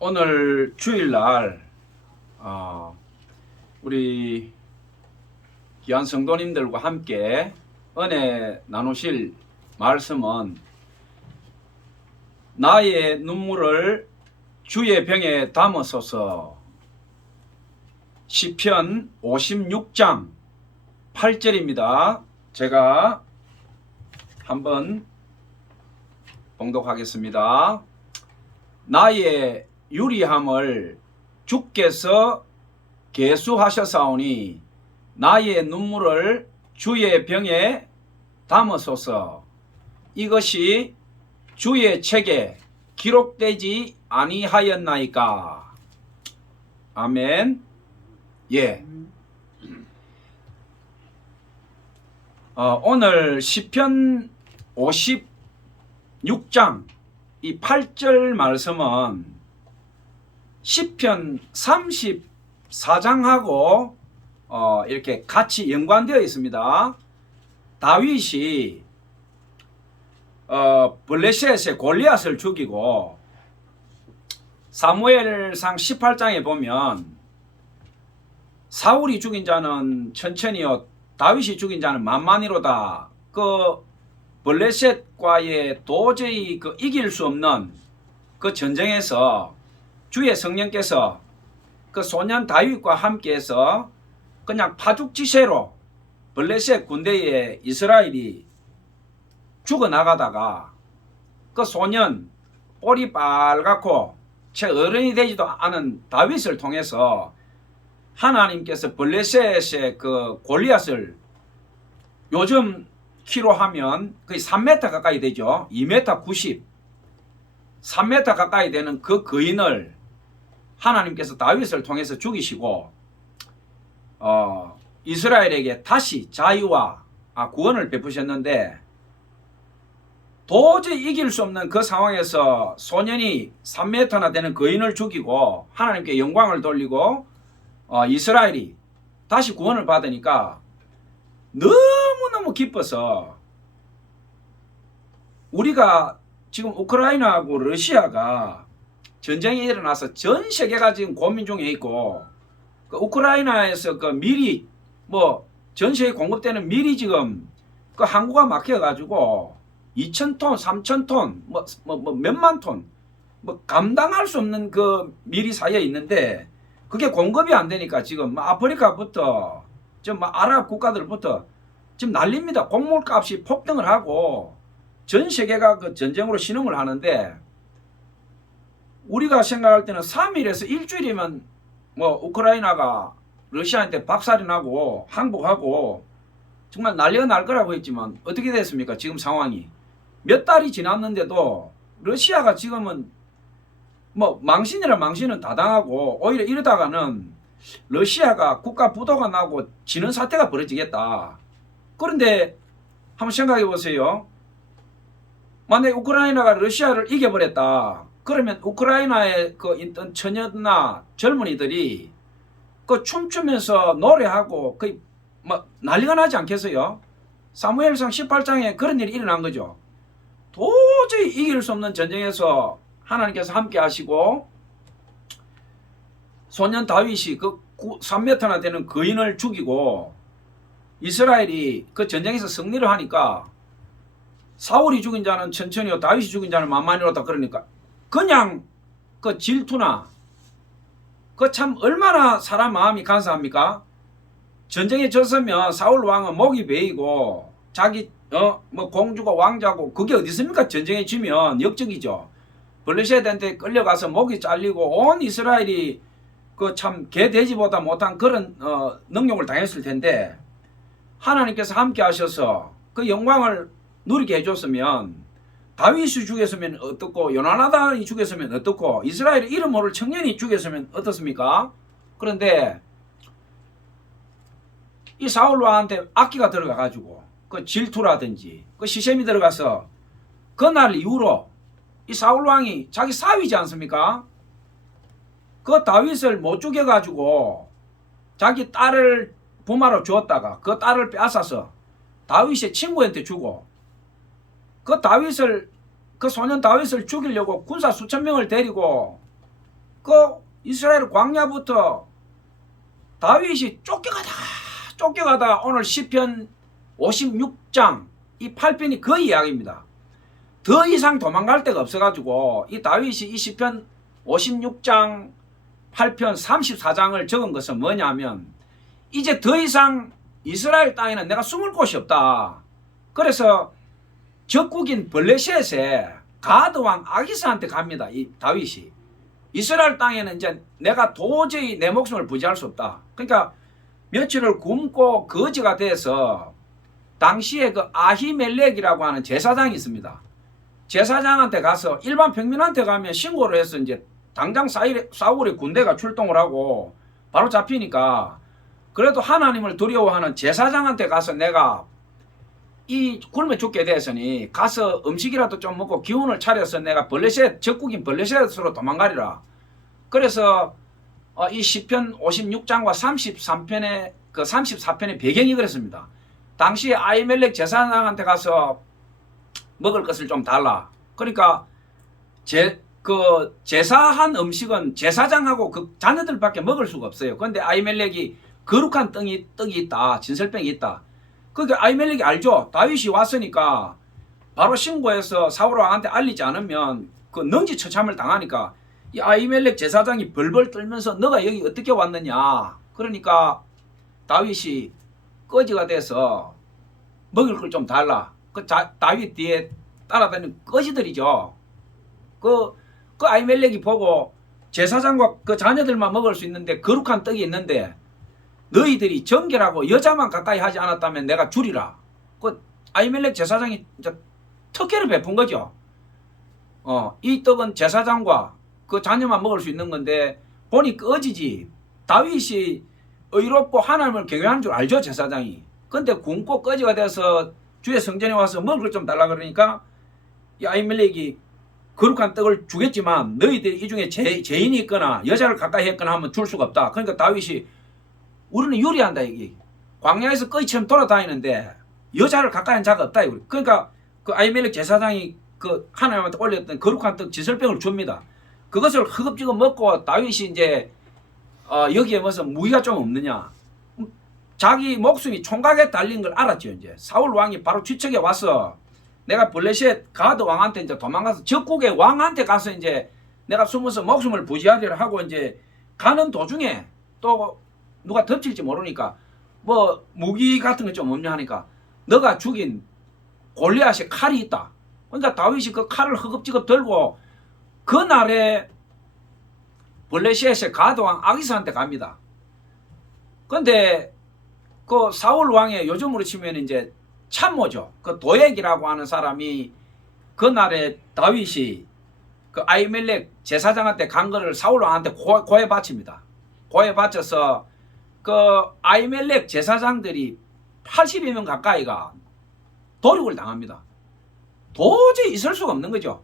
오늘 주일날 우리 귀한 성도님들과 함께 은혜 나누실 말씀은 나의 눈물을 주의 병에 담으소서 시편 56장 8절입니다. 제가 한번 봉독하겠습니다. 나의 유리함을 주께서 계수하셨사오니 나의 눈물을 주의 병에 담으소서. 이것이 주의 책에 기록되지 아니하였나이까. 아멘. 예. 오늘 시편 56장 이 8절 말씀은 시편 34장하고 이렇게 같이 연관되어 있습니다. 다윗이 블레셋의 골리앗을 죽이고 사무엘상 18장에 보면 사울이 죽인 자는 천천히요 다윗이 죽인 자는 만만히로다. 그 블레셋과의 도저히 이길 수 없는 그 전쟁에서 주의 성령께서 그 소년 다윗과 함께해서 그냥 파죽지세로 블레셋 군대에 이스라엘이 죽어나가다가 그 소년 뿔이 빨갛고 채 어른이 되지도 않은 다윗을 통해서 하나님께서 블레셋의 그 골리앗을 요즘 키로 하면 거의 3m 가까이 되죠. 2m 90 3m 가까이 되는 그 거인을 하나님께서 다윗을 통해서 죽이시고 이스라엘에게 다시 자유와 구원을 베푸셨는데 도저히 이길 수 없는 그 상황에서 소년이 3m나 되는 거인을 죽이고 하나님께 영광을 돌리고 이스라엘이 다시 구원을 받으니까 너무너무 기뻐서 우리가 지금 우크라이나하고 러시아가 전쟁이 일어나서 전 세계가 지금 고민 중에 있고 그 우크라이나에서 그 밀이 전 세계에 공급되는 밀이 지금 그 항구가 막혀가지고 2,000톤, 3,000톤, 몇만 톤 감당할 수 없는 그 밀이 쌓여 있는데 그게 공급이 안 되니까 지금 아프리카부터 좀 아랍 국가들부터 지금 난립니다. 곡물값이 폭등을 하고 전 세계가 그 전쟁으로 신음을 하는데 우리가 생각할 때는 3일에서 일주일이면 우크라이나가 러시아한테 박살이 나고 항복하고 정말 난리가 날 거라고 했지만 어떻게 됐습니까? 지금 상황이 몇 달이 지났는데도 러시아가 지금은 망신이라 망신은 다 당하고 오히려 이러다가는 러시아가 국가 부도가 나고 지는 사태가 벌어지겠다. 그런데 한번 생각해 보세요. 만약에 우크라이나가 러시아를 이겨버렸다. 그러면 우크라이나에 그 있던 처녀나 젊은이들이 그 춤추면서 노래하고 거의 난리가 나지 않겠어요? 사무엘상 18장에 그런 일이 일어난 거죠. 도저히 이길 수 없는 전쟁에서 하나님께서 함께 하시고 소년 다윗이 그 3m나 되는 거인을 죽이고 이스라엘이 그 전쟁에서 승리를 하니까 사울이 죽인 자는 천천히요 다윗이 죽인 자는 만만히로다. 그러니까 그냥 그 질투나 그 참 얼마나 사람 마음이 간사합니까? 전쟁에 졌으면 사울 왕은 목이 베이고 자기 공주가 왕자고 그게 어디 있습니까? 전쟁에 지면 역적이죠. 블레셋한테 끌려가서 목이 잘리고 온 이스라엘이 그 참 개돼지보다 못한 그런 능욕을 당했을 텐데 하나님께서 함께 하셔서 그 영광을 누리게 해줬으면 다윗이 죽였으면 어떻고 요나단이 죽였으면 어떻고 이스라엘의 이름 모를 청년이 죽였으면 어떻습니까? 그런데 이 사울왕한테 악기가 들어가 가지고 그 질투라든지 그 시셈이 들어가서 그날 이후로 이 사울왕이 자기 사위지 않습니까? 그 다윗을 못 죽여 가지고 자기 딸을 부마로 주었다가 그 딸을 빼앗아서 다윗의 친구한테 주고 그 소년 다윗을 죽이려고 군사 수천 명을 데리고 그 이스라엘 광야부터 다윗이 쫓겨가다 오늘 시편 56장 이 8편이 그 이야기입니다. 더 이상 도망갈 데가 없어가지고 이 다윗이 이 시편 56장 8편 34장을 적은 것은 뭐냐면 이제 더 이상 이스라엘 땅에는 내가 숨을 곳이 없다. 그래서 적국인 블레셋에 가드왕 아기스한테 갑니다. 이 다윗이. 이스라엘 땅에는 이제 내가 도저히 내 목숨을 부지할 수 없다. 그러니까 며칠을 굶고 거지가 돼서 당시에 그 아히멜렉이라고 하는 제사장이 있습니다. 제사장한테 가서 일반 평민한테 가면 신고를 해서 이제 당장 사울의 군대가 출동을 하고 바로 잡히니까 그래도 하나님을 두려워하는 제사장한테 가서 내가 이 굶어 죽게 되었으니 가서 음식이라도 좀 먹고 기운을 차려서 내가 적국인 블레셋으로 도망가리라. 그래서 이 시편 56장과 33편의 그 34편의 배경이 그랬습니다. 당시에 아히멜렉 제사장한테 가서 먹을 것을 좀 달라. 그러니까 제사한 음식은 제사장하고 그 자녀들밖에 먹을 수가 없어요. 그런데 아히멜렉이 거룩한 떡이 있다. 진설병이 있다. 그러니까 아히멜렉이 알죠. 다윗이 왔으니까 바로 신고해서 사울 왕한테 알리지 않으면 그 능지처참을 당하니까 이 아히멜렉 제사장이 벌벌 떨면서 너가 여기 어떻게 왔느냐. 그러니까 다윗이 거지가 돼서 먹을 걸 좀 달라. 다윗 뒤에 따라다니는 거지들이죠. 그 아히멜렉이 보고 제사장과 그 자녀들만 먹을 수 있는데 거룩한 떡이 있는데 너희들이 정결하고 여자만 가까이 하지 않았다면 내가 주리라. 그 아히멜렉 제사장이 특혜를 베푼 거죠. 이 떡은 제사장과 그 자녀만 먹을 수 있는 건데 보니 꺼지지. 다윗이 의롭고 하나님을 경외하는 줄 알죠, 제사장이. 근데 굶고 꺼지가 돼서 주의 성전에 와서 먹을 걸 좀 달라 그러니까 이 아히멜렉이 거룩한 떡을 주겠지만 너희들이 이 중에 죄인이 있거나 여자를 가까이 했거나 하면 줄 수가 없다. 그러니까 다윗이 우리는 유리한다 이게. 광야에서 꺼이처럼 돌아다니는데 여자를 가까이 한 자가 없다 이거. 그러니까 그 아히멜렉 제사장이 그 하나님한테 올렸던 거룩한 떡 지설병을 줍니다. 그것을 허겁지겁 먹고 다윗이 이제 여기에 무슨 무기가 좀 없느냐. 자기 목숨이 총각에 달린 걸 알았죠. 이제 사울 왕이 바로 뒤척에 와서 내가 블레셋 가드 왕한테 이제 도망가서 적국의 왕한테 가서 이제 내가 숨어서 목숨을 부지하리라 하고 이제 가는 도중에 또 누가 덮칠지 모르니까 뭐 무기 같은 거 좀 없냐 하니까 너가 죽인 골리앗의 칼이 있다. 그러니까 다윗이 그 칼을 허겁지겁 들고 그날에 블레셋의 가드왕 아기스한테 갑니다. 그런데 그 사울 왕의 요즘으로 치면 이제 참모죠. 그 도액이라고 하는 사람이 그날에 다윗이 그 아히멜렉 제사장한테 간 거를 사울 왕한테 고해 바칩니다. 고해 바쳐서 그 아히멜렉 제사장들이 80여 명 가까이가 도륙을 당합니다. 도저히 있을 수가 없는 거죠.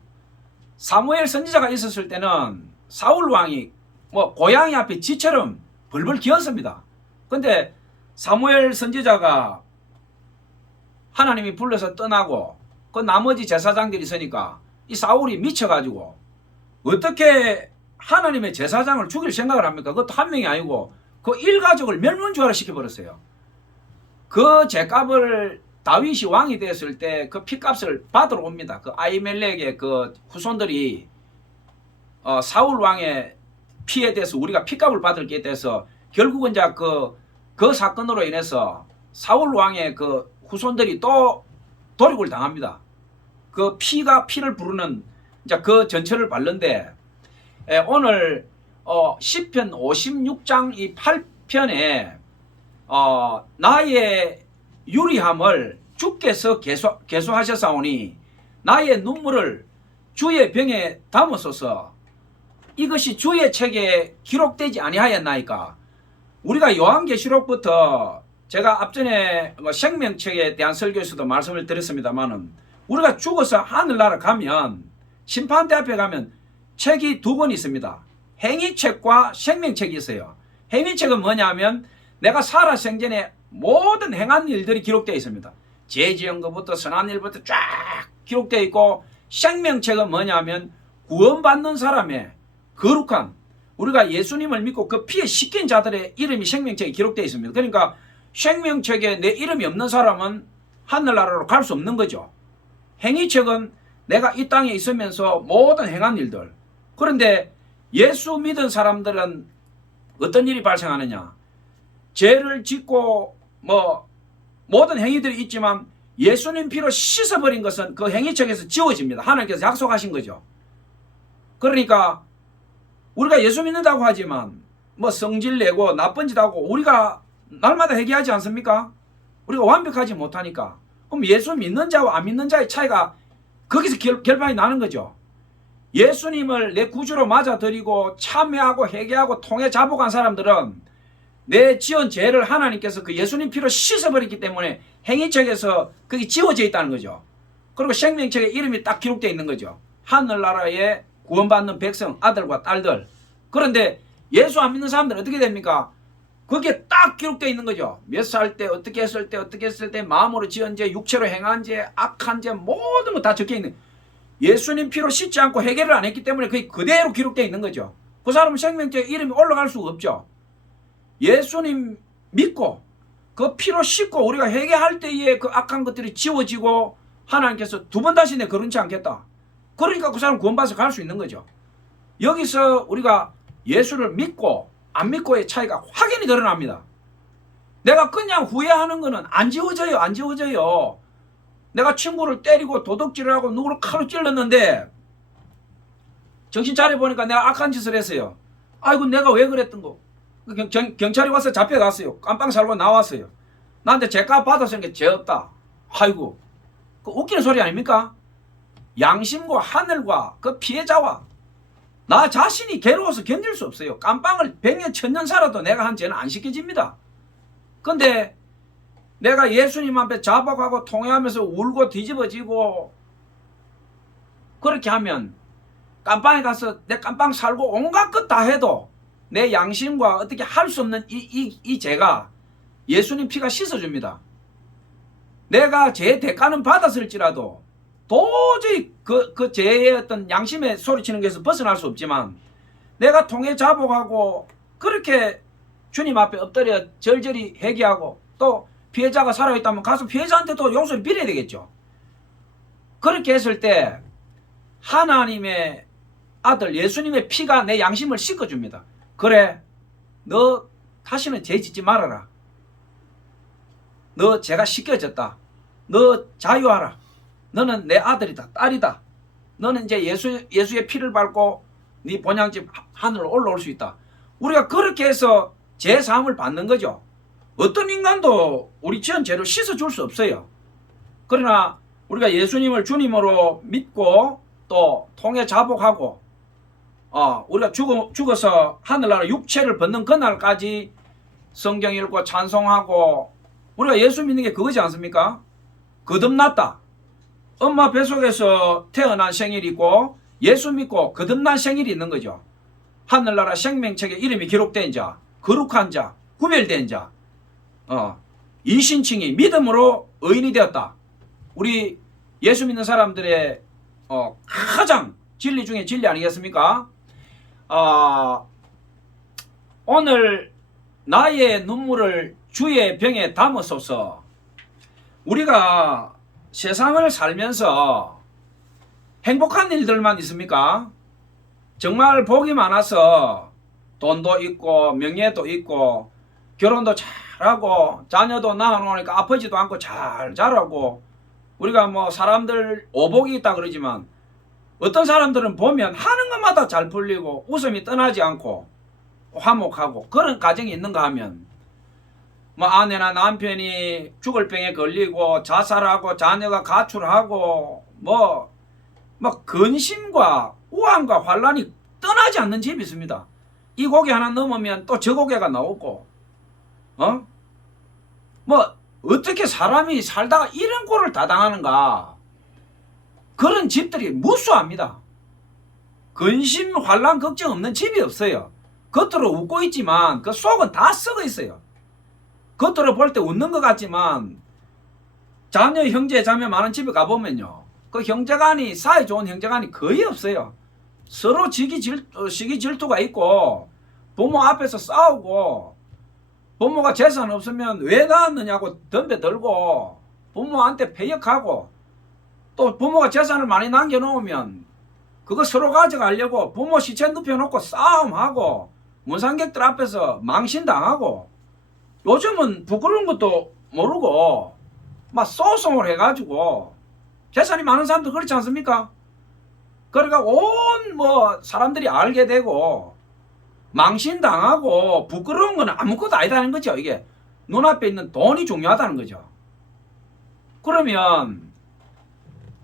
사무엘 선지자가 있었을 때는 사울 왕이 뭐 고양이 앞에 쥐처럼 벌벌 기었습니다. 근데 사무엘 선지자가 하나님이 불러서 떠나고 그 나머지 제사장들이 있으니까 이 사울이 미쳐가지고 어떻게 하나님의 제사장을 죽일 생각을 합니까? 그것도 한 명이 아니고 그 일가족을 멸문주화를 시켜버렸어요. 그 죄값을 다윗이 왕이 됐을 때 그 피값을 받으러 옵니다. 그 아히멜렉의 그 후손들이 사울 왕의 피에 대해서 우리가 피값을 받을 게 돼서 결국은 이제 그 사건으로 인해서 사울 왕의 그 후손들이 또 도륙을 당합니다. 그 피를 부르는 이제 그 전철을 밟는데 오늘 시편 56장 이 8편에 나의 유리함을 주께서 계수하셨사오니 나의 눈물을 주의 병에 담으소서. 이것이 주의 책에 기록되지 아니하였나이까. 우리가 요한계시록부터 제가 앞전에 생명책에 대한 설교에서도 말씀을 드렸습니다만은 우리가 죽어서 하늘나라 가면 심판대 앞에 가면 책이 두 권 있습니다. 행위책과 생명책이 있어요. 행위책은 뭐냐면 내가 살아 생전에 모든 행한 일들이 기록되어 있습니다. 죄 지은 것부터 선한 일부터 쫙 기록되어 있고, 생명책은 뭐냐면 구원받는 사람의 거룩한 우리가 예수님을 믿고 그 피에 씻긴 자들의 이름이 생명책에 기록되어 있습니다. 그러니까 생명책에 내 이름이 없는 사람은 하늘나라로 갈 수 없는 거죠. 행위책은 내가 이 땅에 있으면서 모든 행한 일들. 그런데 예수 믿은 사람들은 어떤 일이 발생하느냐. 죄를 짓고 모든 행위들이 있지만 예수님 피로 씻어버린 것은 그 행위책에서 지워집니다. 하나님께서 약속하신 거죠. 그러니까 우리가 예수 믿는다고 하지만 성질 내고 나쁜 짓 하고 우리가 날마다 회개하지 않습니까? 우리가 완벽하지 못하니까. 그럼 예수 믿는 자와 안 믿는 자의 차이가 거기서 결판이 나는 거죠. 예수님을 내 구주로 맞아들이고 참여하고 회개하고 통해 자복한 사람들은 내 지은 죄를 하나님께서 그 예수님 피로 씻어버렸기 때문에 행위책에서 그게 지워져 있다는 거죠. 그리고 생명책에 이름이 딱 기록되어 있는 거죠. 하늘나라에 구원받는 백성, 아들과 딸들. 그런데 예수 안 믿는 사람들은 어떻게 됩니까? 그게 딱 기록되어 있는 거죠. 몇 살 때 어떻게 했을 때 마음으로 지은 죄, 육체로 행한 죄, 악한 죄 모든 거 다 적혀 있는. 예수님 피로 씻지 않고 회개를 안 했기 때문에 그게 그대로 기록되어 있는 거죠. 그 사람은 생명책에 이름이 올라갈 수가 없죠. 예수님 믿고 그 피로 씻고 우리가 회개할 때에 그 악한 것들이 지워지고 하나님께서 두 번 다시 내 거론치 않겠다. 그러니까 그 사람 구원받아서 갈 수 있는 거죠. 여기서 우리가 예수를 믿고 안 믿고의 차이가 확연히 드러납니다. 내가 그냥 후회하는 거는 안 지워져요. 안 지워져요. 내가 친구를 때리고 도둑질을 하고 누구를 칼로 찔렀는데 정신 차려보니까 내가 악한 짓을 했어요. 아이고 내가 왜 그랬던 거. 경찰이 와서 잡혀갔어요. 깜빵 살고 나왔어요. 나한테 죄값 받았으니까 죄 없다. 아이고 그 웃기는 소리 아닙니까? 양심과 하늘과 그 피해자와 나 자신이 괴로워서 견딜 수 없어요. 깜빵을 100년 1000년 살아도 내가 한 죄는 안 씻겨집니다. 근데 내가 예수님 앞에 자복하고 통회하면서 울고 뒤집어지고 그렇게 하면 깜빵에 가서 내 깜빵 살고 온갖 것 다 해도 내 양심과 어떻게 할 수 없는 이 죄가 예수님 피가 씻어줍니다. 내가 죄 대가는 받았을지라도 도저히 그 죄의 어떤 양심에 소리치는 것에서 벗어날 수 없지만 내가 통해 자복하고 그렇게 주님 앞에 엎드려 절절히 회개하고 또 피해자가 살아있다면 가서 피해자한테 또 용서를 빌어야 되겠죠. 그렇게 했을 때 하나님의 아들 예수님의 피가 내 양심을 씻어줍니다. 그래 너 다시는 죄 짓지 말아라. 너 죄가 씻겨졌다. 너 자유하라. 너는 내 아들이다 딸이다. 너는 이제 예수의 피를 밟고 네 본향집 하늘로 올라올 수 있다. 우리가 그렇게 해서 죄 사함을 받는 거죠. 어떤 인간도 우리 지은 죄를 씻어줄 수 없어요. 그러나 우리가 예수님을 주님으로 믿고 또 통해 자복하고 우리가 죽어서 하늘나라 육체를 벗는 그날까지 성경 읽고 찬송하고 우리가 예수 믿는 게 그거지 않습니까? 거듭났다. 엄마 뱃속에서 태어난 생일이 있고 예수 믿고 거듭난 생일이 있는 거죠. 하늘나라 생명책에 이름이 기록된 자, 거룩한 자, 구별된 자, 이신칭이 믿음으로 의인이 되었다. 우리 예수 믿는 사람들의 가장 진리 중에 진리 아니겠습니까? 오늘 나의 눈물을 주의 병에 담으소서. 우리가 세상을 살면서 행복한 일들만 있습니까? 정말 복이 많아서 돈도 있고 명예도 있고 결혼도 잘하고 자녀도 낳아놓으니까 아프지도 않고 잘 자라고 우리가 사람들 오복이 있다 그러지만 어떤 사람들은 보면 하는 것마다 잘 풀리고 웃음이 떠나지 않고 화목하고 그런 가정이 있는가 하면 아내나 남편이 죽을 병에 걸리고 자살하고 자녀가 가출하고 근심과 우환과 환란이 떠나지 않는 집이 있습니다. 이 고개 하나 넘으면 또 저 고개가 나오고 어떻게 사람이 살다가 이런 꼴을 다 당하는가. 그런 집들이 무수합니다. 근심 환란 걱정 없는 집이 없어요. 겉으로 웃고 있지만 그 속은 다 썩어 있어요. 겉으로 볼 때 웃는 것 같지만 자녀 형제 자매 많은 집에 가보면요 그 형제간이 사이 좋은 형제간이 거의 없어요. 서로 시기 질투가 있고 부모 앞에서 싸우고 부모가 재산 없으면 왜 낳았느냐고 덤벼들고 부모한테 패역하고 또 부모가 재산을 많이 남겨놓으면 그거 서로 가져가려고 부모 시체 눕혀놓고 싸움하고 문상객들 앞에서 망신당하고 요즘은 부끄러운 것도 모르고 막 소송을 해가지고 재산이 많은 사람도 그렇지 않습니까? 그러니까 온 뭐 사람들이 알게 되고 망신당하고 부끄러운 건 아무것도 아니다는 거죠. 이게 눈앞에 있는 돈이 중요하다는 거죠. 그러면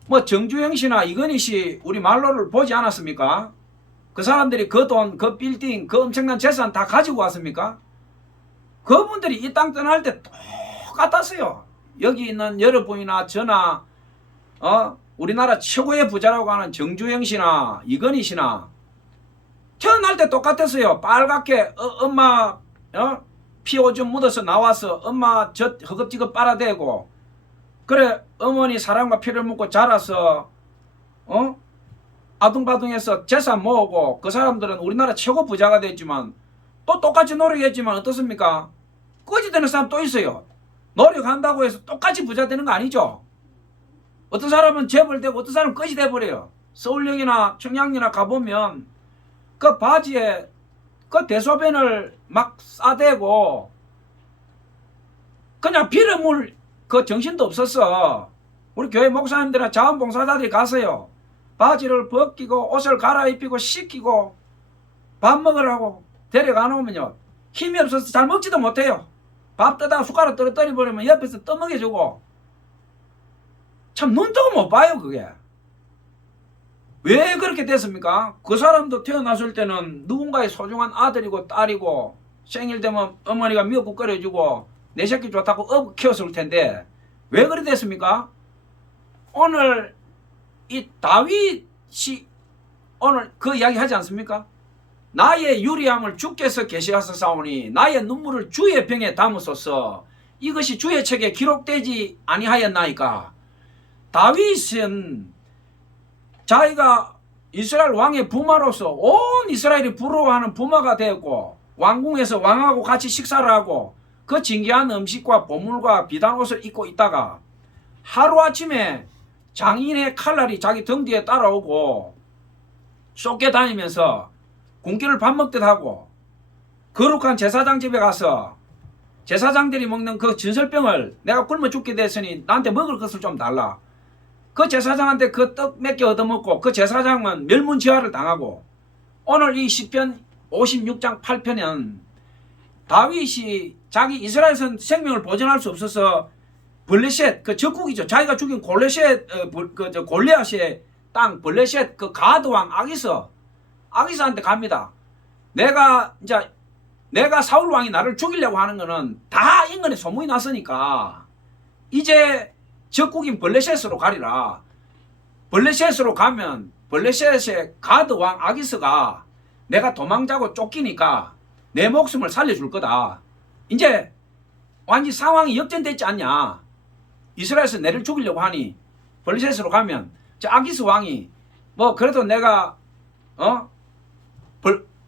뭐 정주영 씨나 이건희 씨 우리 말로를 보지 않았습니까? 그 사람들이 그 돈, 그 빌딩, 그 엄청난 재산 다 가지고 왔습니까? 그분들이 이 땅 떠날 때 똑같았어요. 여기 있는 여러분이나 저나 우리나라 최고의 부자라고 하는 정주영 씨나 이건희 씨나 태어날 때 똑같았어요. 빨갛게 엄마 피 오줌 묻어서 나와서 엄마 젖 허겁지겁 빨아대고 그래 어머니 사랑과 피를 묻고 자라서 아둥바둥해서 재산 모으고 그 사람들은 우리나라 최고 부자가 됐지만 또 똑같이 노력했지만 어떻습니까? 거지 되는 사람 또 있어요. 노력한다고 해서 똑같이 부자 되는 거 아니죠. 어떤 사람은 재벌되고 어떤 사람은 거지 돼버려요. 서울역이나 청량리나 가보면 그 바지에 그 대소변을 막 싸대고 그냥 비름을 그 정신도 없었어. 우리 교회 목사님들이나 자원봉사자들이 가서요. 바지를 벗기고 옷을 갈아입히고 씻기고 밥 먹으라고 데려가 놓으면요. 힘이 없어서 잘 먹지도 못해요. 밥 뜨다가 숟가락 떨어뜨려 버리면 옆에서 떠먹여주고 참 눈뜨고 못 봐요 그게. 왜 그렇게 됐습니까? 그 사람도 태어났을 때는 누군가의 소중한 아들이고 딸이고 생일 되면 어머니가 미역국 끓여주고 내 새끼 좋다고 키웠을 텐데 왜 그래 됐습니까? 오늘 이 다윗이 오늘 그 이야기 하지 않습니까? 나의 유리함을 주께서 계시하사오니 나의 눈물을 주의 병에 담으소서. 이것이 주의 책에 기록되지 아니하였나이까. 다윗은 자기가 이스라엘 왕의 부마로서 온 이스라엘이 부러워하는 부마가 되었고 왕궁에서 왕하고 같이 식사를 하고 그 진귀한 음식과 보물과 비단 옷을 입고 있다가 하루아침에 장인의 칼날이 자기 등 뒤에 따라오고 쫓겨다니면서 궁길을 밥 먹듯 하고 거룩한 제사장 집에 가서 제사장들이 먹는 그 진설병을 내가 굶어 죽게 됐으니 나한테 먹을 것을 좀 달라. 그 제사장한테 그 떡 몇 개 얻어먹고 그 제사장은 멸문지화를 당하고 오늘 이 시편 56장 8편은 다윗이 자기 이스라엘 생명을 보존할 수 없어서 블레셋 그 적국이죠. 자기가 죽인 골리앗의 땅 블레셋 그 가드왕 아기스한테 갑니다. 내가 사울 왕이 나를 죽이려고 하는 거는 다 인근에 소문이 났으니까 이제 적국인 블레셋으로 가리라. 블레셋으로 가면 블레셋의 가드왕 아기스가 내가 도망자고 쫓기니까 내 목숨을 살려줄 거다. 이제 완전히 상황이 역전됐지 않냐. 이스라엘에서 내를 죽이려고 하니 블레셋으로 가면 저 아기스 왕이 뭐 그래도 내가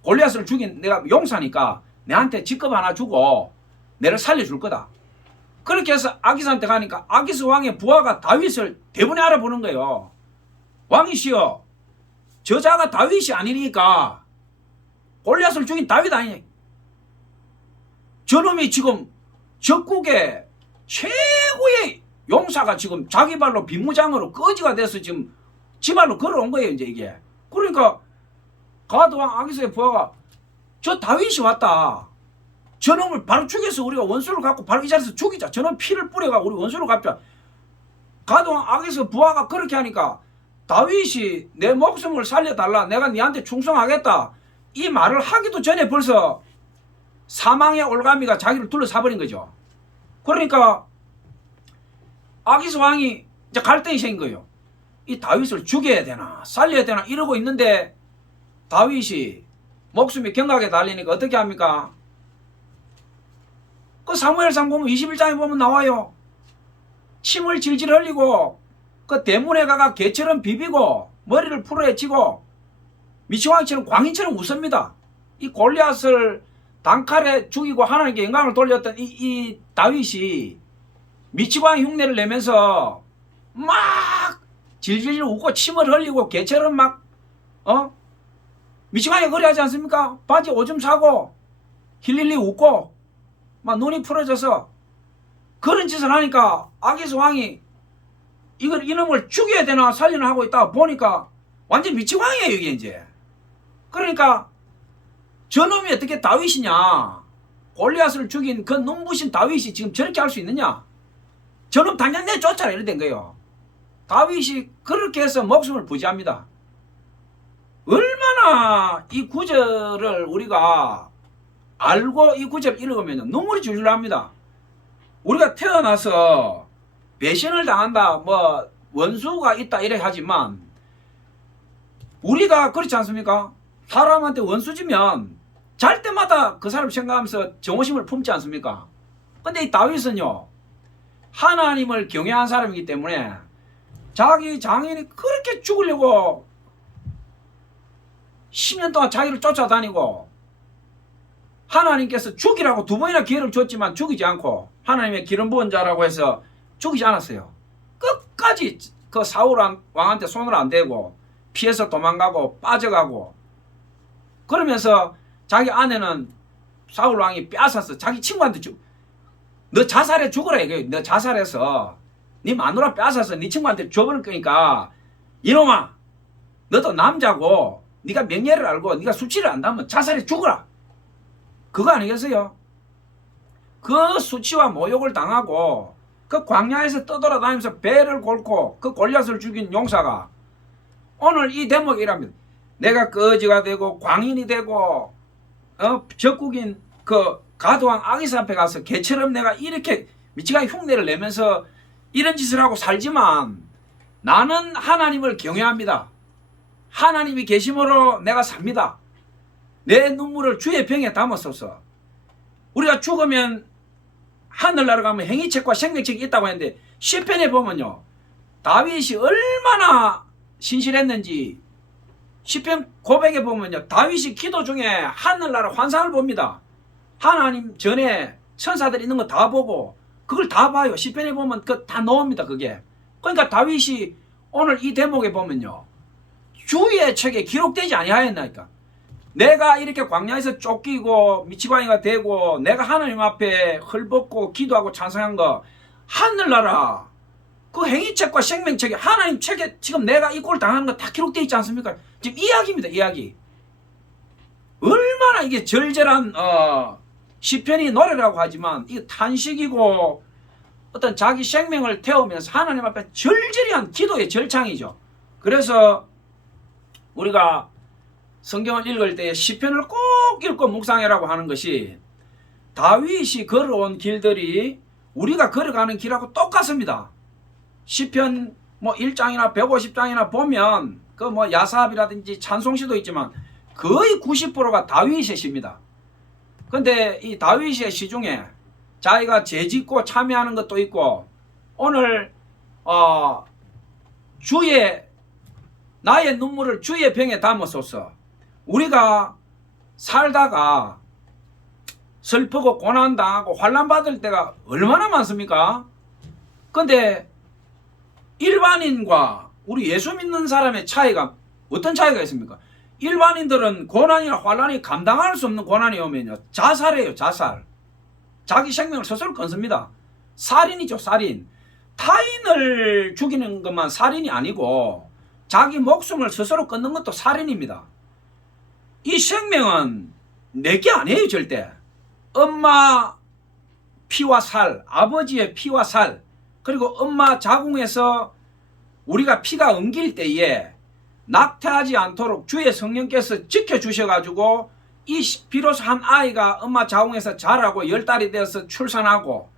골리앗을 죽인 내가 용사니까 내한테 직급 하나 주고 내를 살려줄 거다. 그렇게 해서 아기스한테 가니까 아기스 왕의 부하가 다윗을 대번에 알아보는 거예요. 왕이시여, 저자가 다윗이 아니니까 골리앗을 죽인 다윗 아니냐. 저놈이 지금 적국의 최고의 용사가 지금 자기 발로 비무장으로 거지가 돼서 지금 지 발로 걸어온 거예요 이제 이게. 그러니까 가드왕 아기스의 부하가 저 다윗이 왔다. 저놈을 바로 죽여서 우리가 원수를 갖고 바로 이 자리에서 죽이자. 저놈 피를 뿌려가 우리 원수를 갚자. 가드왕 아기스 부하가 그렇게 하니까 다윗이 내 목숨을 살려달라. 내가 네한테 충성하겠다. 이 말을 하기도 전에 벌써 사망의 올가미가 자기를 둘러싸버린 거죠. 그러니까 아기스 왕이 이제 갈등이 생긴 거예요. 이 다윗을 죽여야 되나 살려야 되나 이러고 있는데 다윗이 목숨이 경각에 달리니까 어떻게 합니까? 그 사무엘상 보면 21장에 보면 나와요. 침을 질질 흘리고 그 대문에 가가 개처럼 비비고 머리를 풀어헤치고 미치광이처럼 광인처럼 웃습니다. 이 골리앗을 단칼에 죽이고 하나님께 영광을 돌렸던 이 다윗이 미치광이 흉내를 내면서 막 질질 웃고 침을 흘리고 개처럼 막 미치광이가 그래 하지 않습니까? 바지 오줌 사고 힐릴리 웃고 막 눈이 풀어져서 그런 짓을 하니까 아기스 왕이 이걸 이놈을 죽여야 되나 살리나 하고 있다가 보니까 완전 미치광이에요 이게 이제. 그러니까 저놈이 어떻게 다윗이냐, 골리앗을 죽인 그 눈부신 다윗이 지금 저렇게 할 수 있느냐, 저놈 당장 내쫓아라 이래 된 거예요. 다윗이 그렇게 해서 목숨을 부지합니다. 얼마나 이 구절을 우리가 알고 이 구절을 읽으면 눈물이 줄줄 납니다. 우리가 태어나서 배신을 당한다, 뭐 원수가 있다 이래 하지만 우리가 그렇지 않습니까? 사람한테 원수지면 잘 때마다 그 사람 생각하면서 정오심을 품지 않습니까? 근데 이 다윗은요, 하나님을 경외한 사람이기 때문에 자기 장인이 그렇게 죽으려고 10년 동안 자기를 쫓아다니고 하나님께서 죽이라고 2번이나 기회를 줬지만 죽이지 않고 하나님의 기름 부은 자라고 해서 죽이지 않았어요. 끝까지 그 사울 왕한테 손을 안 대고 피해서 도망가고 빠져가고 그러면서 자기 아내는 사울 왕이 빼앗아서 자기 친구한테 너 자살해 죽어라 이거예요. 너 자살해서 네 마누라 빼앗아서 네 친구한테 줘버릴 거니까 이놈아 너도 남자고 네가 명예를 알고 네가 수치를 안다면 자살해 죽어라. 그거 아니겠어요? 그 수치와 모욕을 당하고 그 광야에서 떠돌아다니면서 배를 골고 그 골리앗을 죽인 용사가 오늘 이 대목이랍니다. 내가 거지가 되고 광인이 되고 적국인 그 가드왕 아기스 앞에 가서 개처럼 내가 이렇게 미치광이 흉내를 내면서 이런 짓을 하고 살지만 나는 하나님을 경외합니다. 하나님이 계심으로 내가 삽니다. 내 눈물을 주의 병에 담았소서. 우리가 죽으면 하늘나라 가면 행위책과 생명책이 있다고 했는데 시편에 보면요, 다윗이 얼마나 신실했는지 시편 고백에 보면요, 다윗이 기도 중에 하늘나라 환상을 봅니다. 하나님 전에 천사들이 있는 거 다 보고 그걸 다 봐요. 시편에 보면 그 다 나옵니다. 그게. 그러니까 다윗이 오늘 이 대목에 보면요, 주의 책에 기록되지 아니하였나니까. 내가 이렇게 광야에서 쫓기고 미치광이가 되고 내가 하나님 앞에 헐벗고 기도하고 찬송한 거 하늘나라 그 행위책과 생명책에 하나님 책에 지금 내가 이 꼴 당하는 거 다 기록되어 있지 않습니까? 지금 이야기입니다. 이야기. 얼마나 이게 절절한 시편이 노래라고 하지만 이게 탄식이고 어떤 자기 생명을 태우면서 하나님 앞에 절절한 기도의 절창이죠. 그래서 우리가 성경을 읽을 때 시편을 꼭 읽고 묵상해라고 하는 것이 다윗이 걸어온 길들이 우리가 걸어가는 길하고 똑같습니다. 시편 뭐 1장이나 150장이나 보면 그 뭐 야사합이라든지 찬송시도 있지만 거의 90%가 다윗의 시입니다. 근데 이 다윗의 시 중에 자기가 죄짓고 참여하는 것도 있고 오늘 주의 나의 눈물을 주의 병에 담았소서. 우리가 살다가 슬프고 고난당하고 환난받을 때가 얼마나 많습니까? 근데 일반인과 우리 예수 믿는 사람의 차이가 어떤 차이가 있습니까? 일반인들은 고난이나 환난이 감당할 수 없는 고난이 오면요, 자살해요. 자살. 자기 생명을 스스로 끊습니다. 살인이죠. 살인. 타인을 죽이는 것만 살인이 아니고 자기 목숨을 스스로 끊는 것도 살인입니다. 이 생명은 내게 아니에요. 절대. 엄마 피와 살, 아버지의 피와 살, 그리고 엄마 자궁에서 우리가 피가 엉길 때에 낙태하지 않도록 주의 성령께서 지켜주셔가지고 이 비로소 한 아이가 엄마 자궁에서 자라고 10달이 되어서 출산하고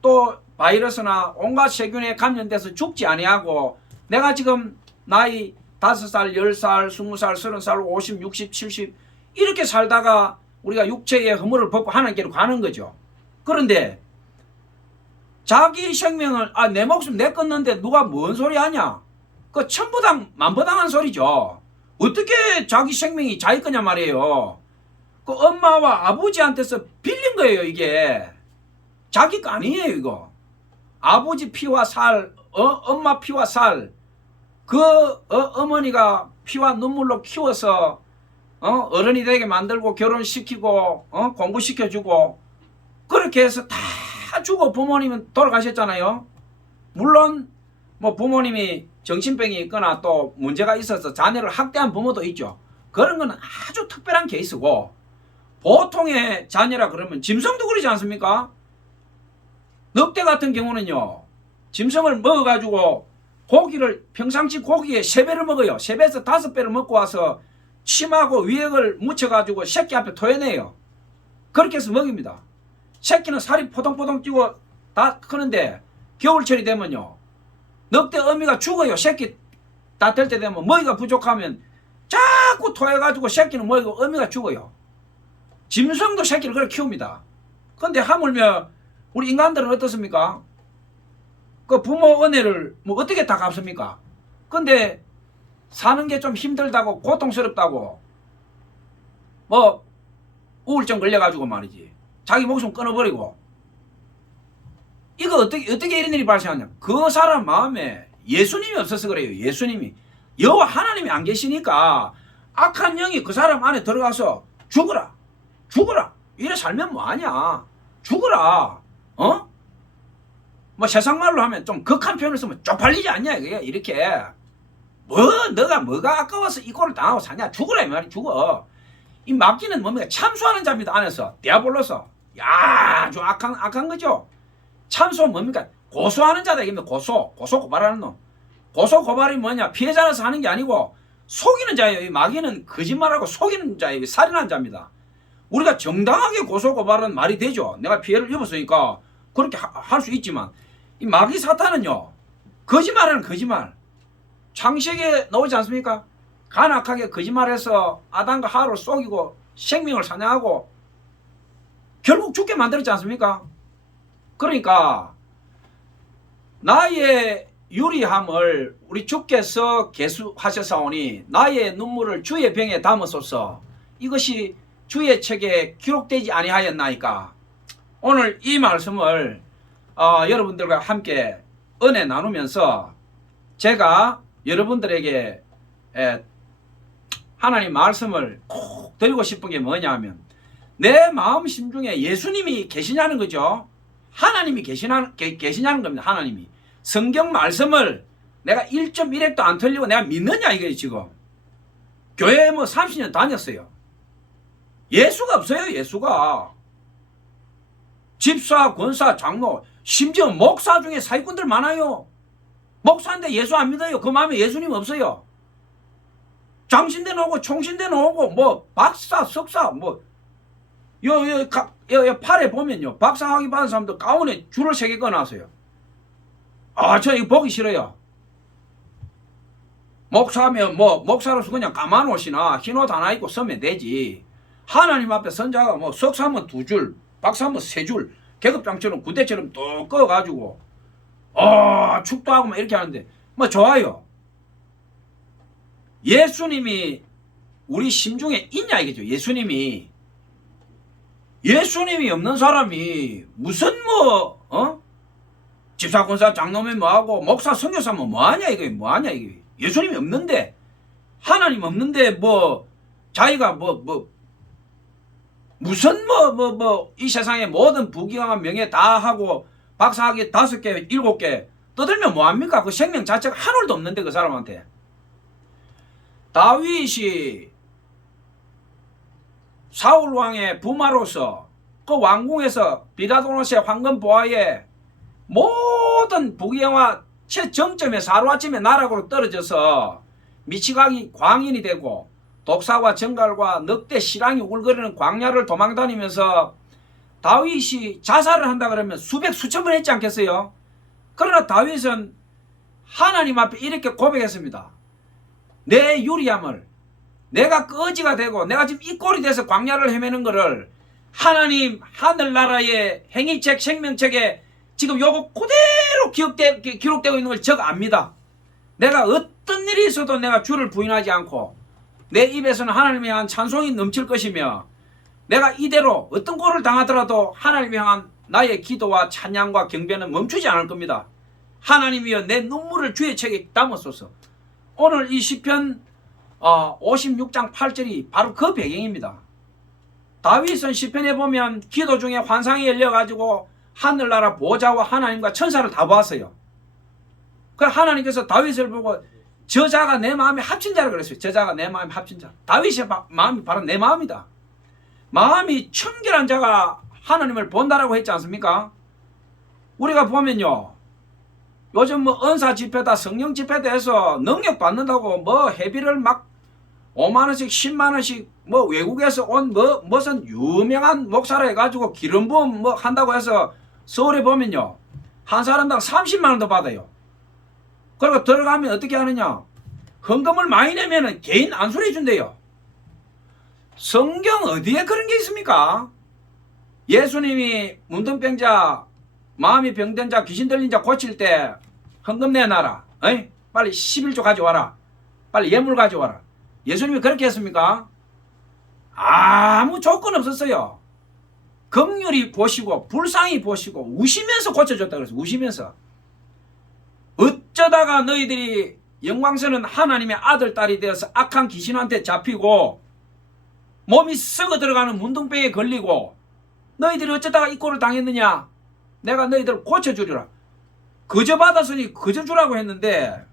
또 바이러스나 온갖 세균에 감염돼서 죽지 아니하고 내가 지금 나이 5살, 10살, 20살, 30살, 50, 60, 70 이렇게 살다가 우리가 육체의 허물을 벗고 하나님께로 가는 거죠. 그런데 자기 생명을 내 목숨 내 끊는데 누가 뭔 소리 하냐? 그 천부당 만부당한 소리죠. 어떻게 자기 생명이 자기 거냐 말이에요. 그 엄마와 아버지한테서 빌린 거예요. 이게 자기 거 아니에요. 이거 아버지 피와 살, 엄마 피와 살, 그 어머니가 피와 눈물로 키워서 어른이 되게 만들고 결혼시키고 공부시켜주고 그렇게 해서 다 주고 부모님은 돌아가셨잖아요. 물론 뭐 부모님이 정신병이 있거나 또 문제가 있어서 자녀를 학대한 부모도 있죠. 그런 거는 아주 특별한 케이스고, 보통의 자녀라 그러면 짐승도 그러지 않습니까? 늑대 같은 경우는요, 짐승을 먹어가지고 고기를 평상시 고기에 3배를 먹어요. 3배에서 5배를 먹고 와서 침하고 위액을 묻혀가지고 새끼 앞에 토해내요. 그렇게 해서 먹입니다. 새끼는 살이 포동포동 찌고 다 크는데 겨울철이 되면요, 늑대 어미가 죽어요. 새끼 다 될 때 되면 먹이가 부족하면 자꾸 토해가지고 새끼는 먹이고 어미가 죽어요. 짐승도 새끼를 그렇게 키웁니다. 근데 하물며 우리 인간들은 어떻습니까? 그 부모 은혜를 뭐 어떻게 다 갚습니까? 근데 사는 게 좀 힘들다고 고통스럽다고 뭐 우울증 걸려가지고 말이지 자기 목숨 끊어버리고, 이거 어떻게 이런 일이 발생하냐? 그 사람 마음에 예수님이 없어서 그래요. 예수님이, 여호와 하나님이 안 계시니까 악한 영이 그 사람 안에 들어가서 죽어라 이래 살면 뭐하냐, 죽어라. 뭐 세상 말로 하면 좀 극한 표현을 쓰면 쪽팔리지 않냐 이게. 이렇게 너가 뭐가 아까워서 이 꼴을 당하고 사냐, 죽어라 이 말이. 죽어. 이 마귀는 뭡니까? 참소하는 자입니다. 안에서 디아볼로서. 야, 아주 악한 거죠. 참소 뭡니까? 고소하는 자다 이겁니다. 고소 고발하는 놈. 고소 고발이 뭐냐? 피해자라서 하는 게 아니고 속이는 자예요. 이 마귀는 거짓말하고 속이는 자예요. 살인한 자입니다. 우리가 정당하게 고소 고발은 말이 되죠. 내가 피해를 입었으니까 그렇게 할 수 있지만, 이 마귀 사탄은요, 거짓말하는 거짓말. 창세기에 나오지 않습니까? 간악하게 거짓말해서 아담과 하와를 속이고 생명을 사냥하고 결국 죽게 만들었지 않습니까? 그러니까 나의 유리함을 우리 주께서 계수하셨사오니 나의 눈물을 주의 병에 담으소서. 이것이 주의 책에 기록되지 아니하였나이까. 오늘 이 말씀을 여러분들과 함께 은혜 나누면서 제가 여러분들에게 하나님 말씀을 꼭 드리고 싶은 게 뭐냐 하면, 내 마음 심중에 예수님이 계시냐는 거죠. 하나님이 계시냐는 겁니다. 하나님이. 성경 말씀을 내가 1.1핵도 안 틀리고 내가 믿느냐 이거예요. 지금 교회에 뭐 30년 다녔어요. 예수가 없어요. 예수가. 집사, 권사, 장로, 심지어 목사 중에 사기꾼들 많아요. 목사인데 예수 안 믿어요. 그 마음에 예수님 없어요. 장신대 나오고 총신대 나오고 뭐 박사, 석사 뭐 요 팔에 보면요, 박사학위 받은 사람들 가운에 줄을 3개 꺼놨어요. 저 이거 보기 싫어요. 목사면 뭐 목사로서 그냥 까만 옷이나 흰 옷 하나 입고 서면 되지. 하나님 앞에 선자가 뭐 석사면 2줄, 박사면 3줄, 계급장처럼 군대처럼 또 꺼가지고 축도하고 막 이렇게 하는데 뭐 좋아요. 예수님이 우리 심중에 있냐 이거죠. 예수님이 없는 사람이 무슨 집사, 권사, 장로면 뭐하고 목사, 선교사면 뭐하냐 이거. 뭐하냐 이게. 예수님이 없는데, 하나님 없는데 뭐 자기가 무슨 이 세상의 모든 부귀영화 명예 다 하고 박사학위 5개 7개 떠들면 뭐합니까? 그 생명 자체가 한 올도 없는데 그 사람한테. 다윗이 사울 왕의 부마로서 그 왕궁에서 비다도노스의 황금 보화에 모든 부귀영화 최정점에 하루아침에 나락으로 떨어져서 미치광이 광인이 되고 독사와 정갈과 늑대 실랑이 울거리는 광야를 도망다니면서 다윗이 자살을 한다 그러면 수백 수천 번 했지 않겠어요? 그러나 다윗은 하나님 앞에 이렇게 고백했습니다. 내 유리함을, 내가 거지가 되고 내가 지금 이 꼴이 돼서 광야를 헤매는 거를 하나님 하늘나라의 행위책 생명책에 지금 요거 그대로 기록되고 있는 걸 제가 압니다. 내가 어떤 일이 있어도 내가 주를 부인하지 않고 내 입에서는 하나님에 향한 찬송이 넘칠 것이며 내가 이대로 어떤 꼴을 당하더라도 하나님에 향한 나의 기도와 찬양과 경배는 멈추지 않을 겁니다. 하나님이여 내 눈물을 주의 책에 담으소서. 오늘 이 시편 56장 8절이 바로 그 배경입니다. 다윗은 시편에 보면 기도 중에 환상이 열려가지고 하늘나라 보좌와 하나님과 천사를 다 보았어요. 그 하나님께서 다윗을 보고 저자가 내 마음에 합친 자라 그랬어요. 저자가 내 마음에 합친 자. 다윗의 마음이 바로 내 마음이다. 마음이 청결한 자가 하나님을 본다라고 했지 않습니까? 우리가 보면요, 요즘 뭐 은사 집회다 성령 집회다 해서 능력 받는다고 뭐 회비를 막 5만원씩 10만원씩 뭐 외국에서 온 무슨 유명한 목사라 해가지고 기름 부음 뭐 한다고 해서 서울에 보면요, 한 사람당 30만원도 받아요. 그리고 들어가면 어떻게 하느냐, 헌금을 많이 내면은 개인 안수해 준대요. 성경 어디에 그런 게 있습니까? 예수님이 문둥병자, 마음이 병든 자, 귀신 들린 자 고칠 때 헌금 내놔라. 어이? 빨리 11조 가져와라. 빨리 예물 가져와라. 예수님이 그렇게 했습니까? 아무 조건 없었어요. 긍휼히 보시고 불쌍히 보시고 우시면서 고쳐줬다 그랬어요. 우시면서. 어쩌다가 너희들이 영광스러운 하나님의 아들 딸이 되어서 악한 귀신한테 잡히고 몸이 썩어 들어가는 문둥병에 걸리고 너희들이 어쩌다가 이 꼴을 당했느냐? 내가 너희들을 고쳐주리라. 거저 받았으니 거저 주라고 했는데,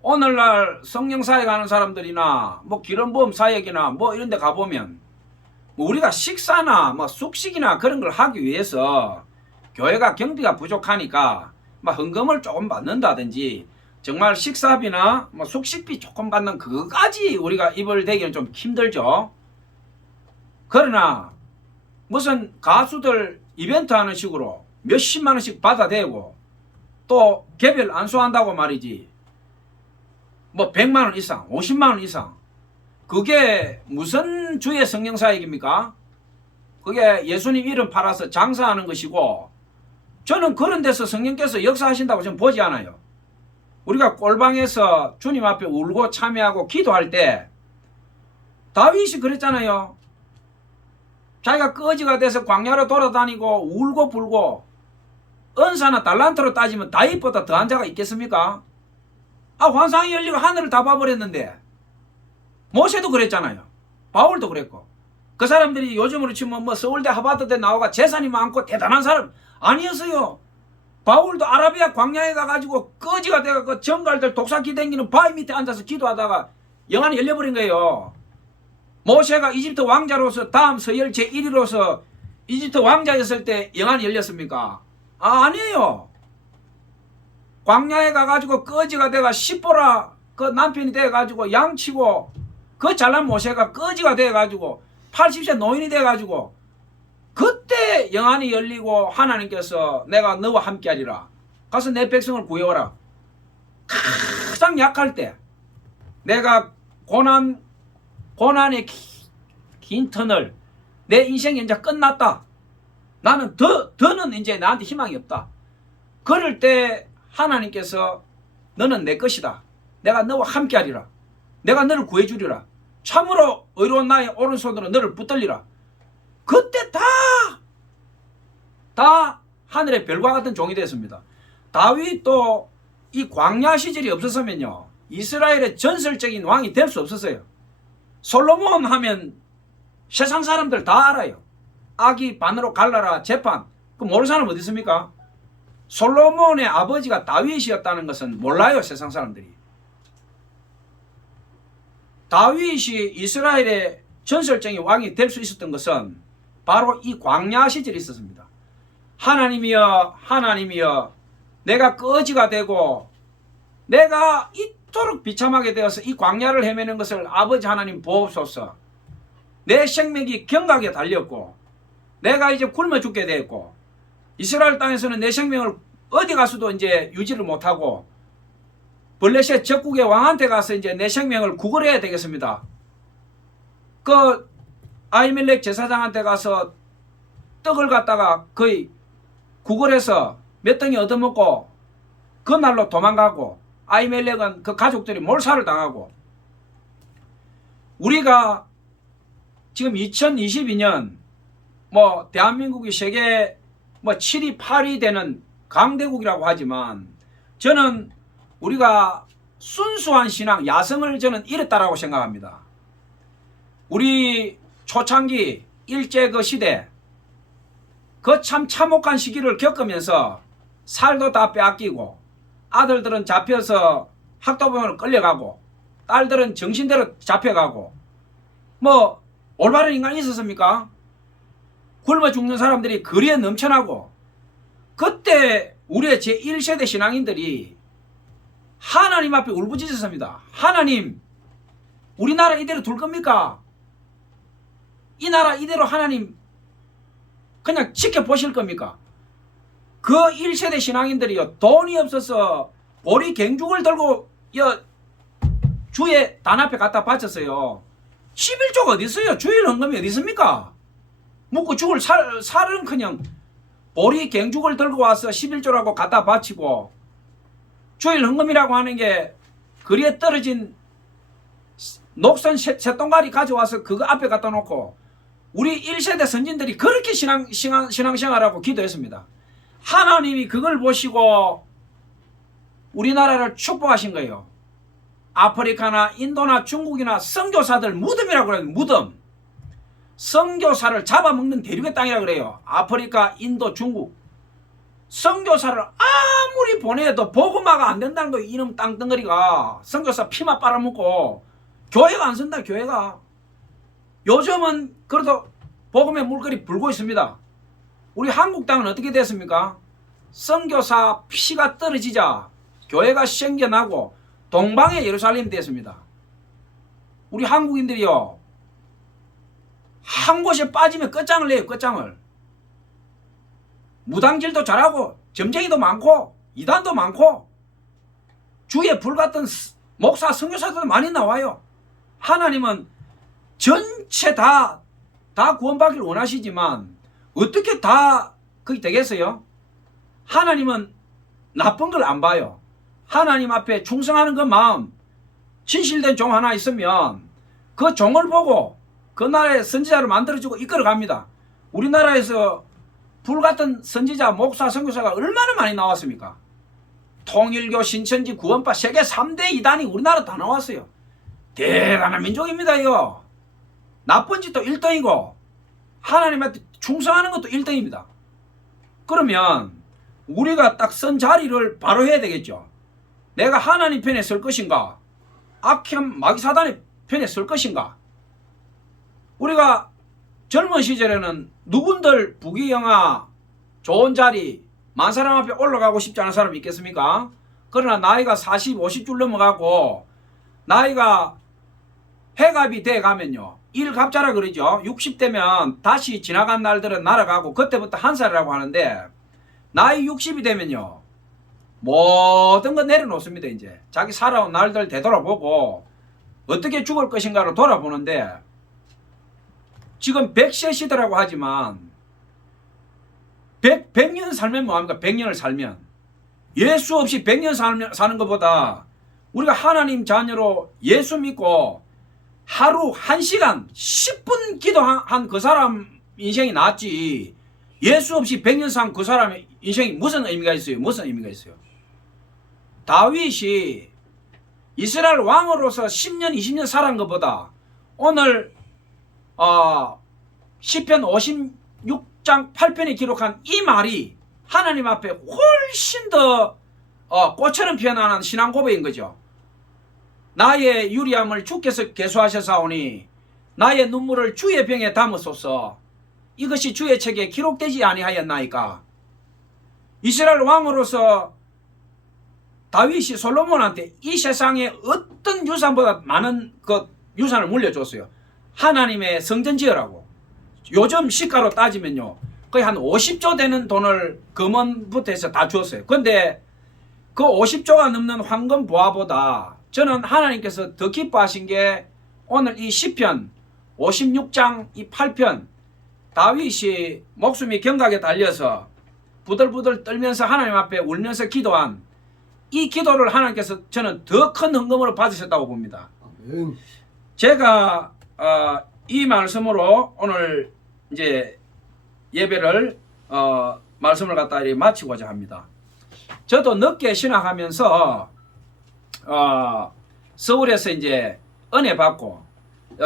오늘날 성령사역 하는 사람들이나 뭐 기름부음 사역이나 뭐 이런 데 가보면 뭐 우리가 식사나 뭐 숙식이나 그런 걸 하기 위해서 교회가 경비가 부족하니까 막 헌금을 조금 받는다든지 정말 식사비나 뭐 숙식비 조금 받는 그거까지 우리가 입을 대기는 좀 힘들죠. 그러나 무슨 가수들 이벤트 하는 식으로 몇십만 원씩 받아대고 또 개별 안수한다고 말이지, 뭐 100만 원 이상 50만 원 이상, 그게 무슨 주의 성령사역입니까? 그게 예수님 이름 팔아서 장사하는 것이고, 저는 그런 데서 성령께서 역사하신다고 저는 보지 않아요. 우리가 꼴방에서 주님 앞에 울고 참여하고 기도할 때 다윗이 그랬잖아요. 자기가 거지가 돼서 광야로 돌아다니고 울고 불고, 은사나 달란트로 따지면 다윗보다 더한 자가 있겠습니까? 환상이 열리고 하늘을 다 봐버렸는데. 모세도 그랬잖아요. 바울도 그랬고. 그 사람들이 요즘으로 치면 뭐 서울대 하버드대 나와가 재산이 많고 대단한 사람 아니었어요. 바울도 아라비아 광야에 가가지고 거지가 돼가지고 정갈들 독사기 댕기는 바위 밑에 앉아서 기도하다가 영안이 열려버린 거예요. 모세가 이집트 왕자로서 다음 서열 제1위로서 이집트 왕자였을 때 영안이 열렸습니까? 아니에요. 광야에 가가지고 거지가 돼가 십보라 그 남편이 돼가지고 양치고, 그 잘난 모세가 거지가 돼가지고 80세 노인이 돼가지고 그때 영안이 열리고 하나님께서 내가 너와 함께하리라. 가서 내 백성을 구해오라. 가장 약할 때 내가 고난의 긴 터널, 내 인생이 이제 끝났다. 나는 더는 이제 나한테 희망이 없다. 그럴 때 하나님께서 너는 내 것이다. 내가 너와 함께하리라. 내가 너를 구해주리라. 참으로 의로운 나의 오른손으로 너를 붙들리라. 그때 다 하늘의 별과 같은 종이 됐습니다. 다윗도 이 광야 시절이 없었으면요, 이스라엘의 전설적인 왕이 될 수 없었어요. 솔로몬 하면 세상 사람들 다 알아요. 아기 반으로 갈라라 재판. 그 모르는 사람 어디 있습니까? 솔로몬의 아버지가 다윗이었다는 것은 몰라요, 세상 사람들이. 다윗이 이스라엘의 전설적인 왕이 될 수 있었던 것은 바로 이 광야 시절이 있었습니다. 하나님이여, 하나님이여, 내가 거지가 되고 내가 이토록 비참하게 되어서 이 광야를 헤매는 것을 아버지 하나님 보옵소서. 내 생명이 경각에 달렸고 내가 이제 굶어 죽게 되었고 이스라엘 땅에서는 내 생명을 어디 가서도 이제 유지를 못하고 블레셋 적국의 왕한테 가서 이제 내 생명을 구걸해야 되겠습니다. 그 아히멜렉 제사장한테 가서 떡을 갖다가 거의 구걸해서 몇 덩이 얻어먹고 그날로 도망가고, 아히멜렉은 그 가족들이 몰살을 당하고, 우리가 지금 2022년 뭐 대한민국이 세계 뭐 7위 8위 되는 강대국이라고 하지만 저는 우리가 순수한 신앙 야성을 저는 잃었다라고 생각합니다. 우리 초창기 일제 그 시대 그 참 참혹한 시기를 겪으면서 살도 다 빼앗기고 아들들은 잡혀서 학도병원으로 끌려가고 딸들은 정신대로 잡혀가고 뭐 올바른 인간이 있었습니까? 굶어 죽는 사람들이 거리에 넘쳐나고 그때 우리의 제1세대 신앙인들이 하나님 앞에 울부짖었습니다. 하나님, 우리나라 이대로 둘 겁니까? 이 나라 이대로 하나님 그냥 지켜보실 겁니까? 그 1세대 신앙인들이요, 돈이 없어서 보리 갱죽을 들고 주의 단 앞에 갖다 바쳤어요. 11조가 어디 있어요? 주일 헌금이 어디 있습니까? 묵고 죽을 살은 그냥 보리 갱죽을 들고 와서 11조라고 갖다 바치고 주일 헌금이라고 하는 게 거리에 떨어진 녹슨 새똥가리 가져와서 그거 앞에 갖다 놓고 우리 1세대 선진들이 그렇게 신앙생활하고 기도했습니다. 하나님이 그걸 보시고 우리나라를 축복하신 거예요. 아프리카나 인도나 중국이나 선교사들 무덤이라고 그래요. 무덤. 선교사를 잡아먹는 대륙의 땅이라 그래요. 아프리카, 인도, 중국. 선교사를 아무리 보내도 복음화가 안 된다는 거예요. 이놈 땅덩어리가. 선교사 피만 빨아먹고 교회가 안 선다. 교회가. 요즘은 그래도 복음의 물결이 불고 있습니다. 우리 한국 땅은 어떻게 됐습니까? 선교사 피가 떨어지자 교회가 생겨나고 동방의 예루살렘이 됐습니다. 우리 한국인들이요, 한 곳에 빠지면 끝장을 내요. 끝장을. 무당질도 잘하고 점쟁이도 많고 이단도 많고 주에 불같은 목사 선교사들도 많이 나와요. 하나님은 전체 다 구원받기를 원하시지만 어떻게 다 그게 되겠어요? 하나님은 나쁜 걸 안 봐요. 하나님 앞에 충성하는 그 마음, 진실된 종 하나 있으면 그 종을 보고 그 나라의 선지자를 만들어주고 이끌어갑니다. 우리나라에서 불같은 선지자, 목사, 선교사가 얼마나 많이 나왔습니까? 통일교, 신천지, 구원파 세계 3대 이단이 우리나라 다 나왔어요. 대단한 민족입니다요. 나쁜 짓도 1등이고 하나님한테 충성하는 것도 1등입니다. 그러면 우리가 딱 선 자리를 바로 해야 되겠죠. 내가 하나님 편에 설 것인가? 악한 마귀사단의 편에 설 것인가? 우리가 젊은 시절에는 누군들 부귀영화 좋은 자리 많은 사람 앞에 올라가고 싶지 않은 사람이 있겠습니까? 그러나 나이가 40, 50줄 넘어가고 나이가 해갑이 돼 가면요, 일갑자라 그러죠. 60대면 다시 지나간 날들은 날아가고 그때부터 한 살이라고 하는데 나이 60이 되면요 모든 거 내려놓습니다. 이제 자기 살아온 날들 되돌아보고 어떻게 죽을 것인가를 돌아보는데, 지금 100세 시대라고 하지만 100년 살면 뭐합니까? 100년을 살면 예수 없이 100년 사는 것보다 우리가 하나님 자녀로 예수 믿고 하루 1시간 10분 기도한 그 사람 인생이 낫지, 예수 없이 100년 산 그 사람의 인생이 무슨 의미가 있어요? 무슨 의미가 있어요? 다윗이 이스라엘 왕으로서 10년 20년 살은 것보다 오늘 시편 56장 8편에 기록한 이 말이 하나님 앞에 훨씬 더 꽃처럼 피어나는 신앙 고백인 거죠. 나의 유리함을 주께서 계수하셨사오니 나의 눈물을 주의 병에 담으소서. 이것이 주의 책에 기록되지 아니하였나이까. 이스라엘 왕으로서 다윗이 솔로몬한테 이 세상에 어떤 유산보다 많은 그 유산을 물려줬어요. 하나님의 성전 지으라고. 요즘 시가로 따지면요 거의 한 50조 되는 돈을 금원부터 해서 다 주었어요. 근데 그 50조가 넘는 황금 보화보다 저는 하나님께서 더 기뻐하신 게 오늘 이 시편 56장 이 8편 다윗이 목숨이 경각에 달려서 부들부들 떨면서 하나님 앞에 울면서 기도한 이 기도를 하나님께서 저는 더 큰 헌금으로 받으셨다고 봅니다. 제가 이 말씀으로 오늘 이제 예배를 말씀을 갖다 마치고자 합니다. 저도 늦게 신학하면서 서울에서 이제 은혜 받고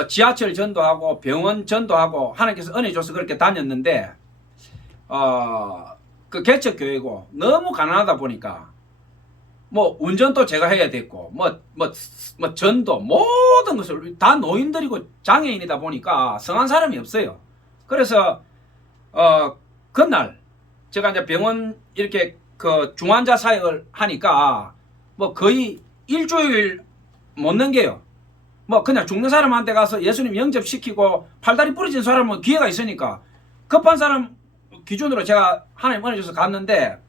지하철 전도하고 병원 전도하고 하나님께서 은혜 줘서 그렇게 다녔는데 그 개척교회고 너무 가난하다 보니까 뭐 운전도 제가 해야 됐고 뭐 전도 모든 것을 다 노인들이고 장애인이다 보니까 성한 사람이 없어요. 그래서 그날 제가 이제 병원 이렇게 그 중환자 사역을 하니까 뭐 거의 일주일 못 넘겨요. 뭐 그냥 죽는 사람한테 가서 예수님 영접시키고 팔다리 부러진 사람은 기회가 있으니까 급한 사람 기준으로 제가 하나님 은혜 줘서 갔는데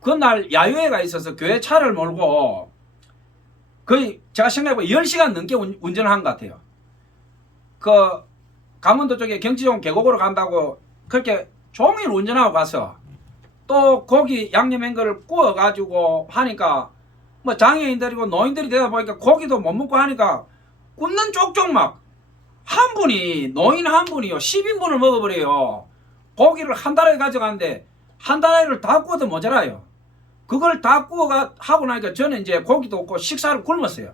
그날 야유회가 있어서 교회 차를 몰고 거의 제가 생각해보면 10시간 넘게 운전을 한 것 같아요. 그 강원도 쪽에 경치종 계곡으로 간다고 그렇게 종일 운전하고 가서 또 고기 양념한 거를 구워가지고 하니까 뭐 장애인들이고 노인들이 되다 보니까 고기도 못 먹고 하니까 굽는 쪽쪽 막 한 분이 노인 한 분이요 10인분을 먹어버려요. 고기를 한 달에 가져가는데 한 달에를 다 구워도 모자라요. 그걸 다 구워 하고 나니까 저는 이제 고기도 없고 식사를 굶었어요.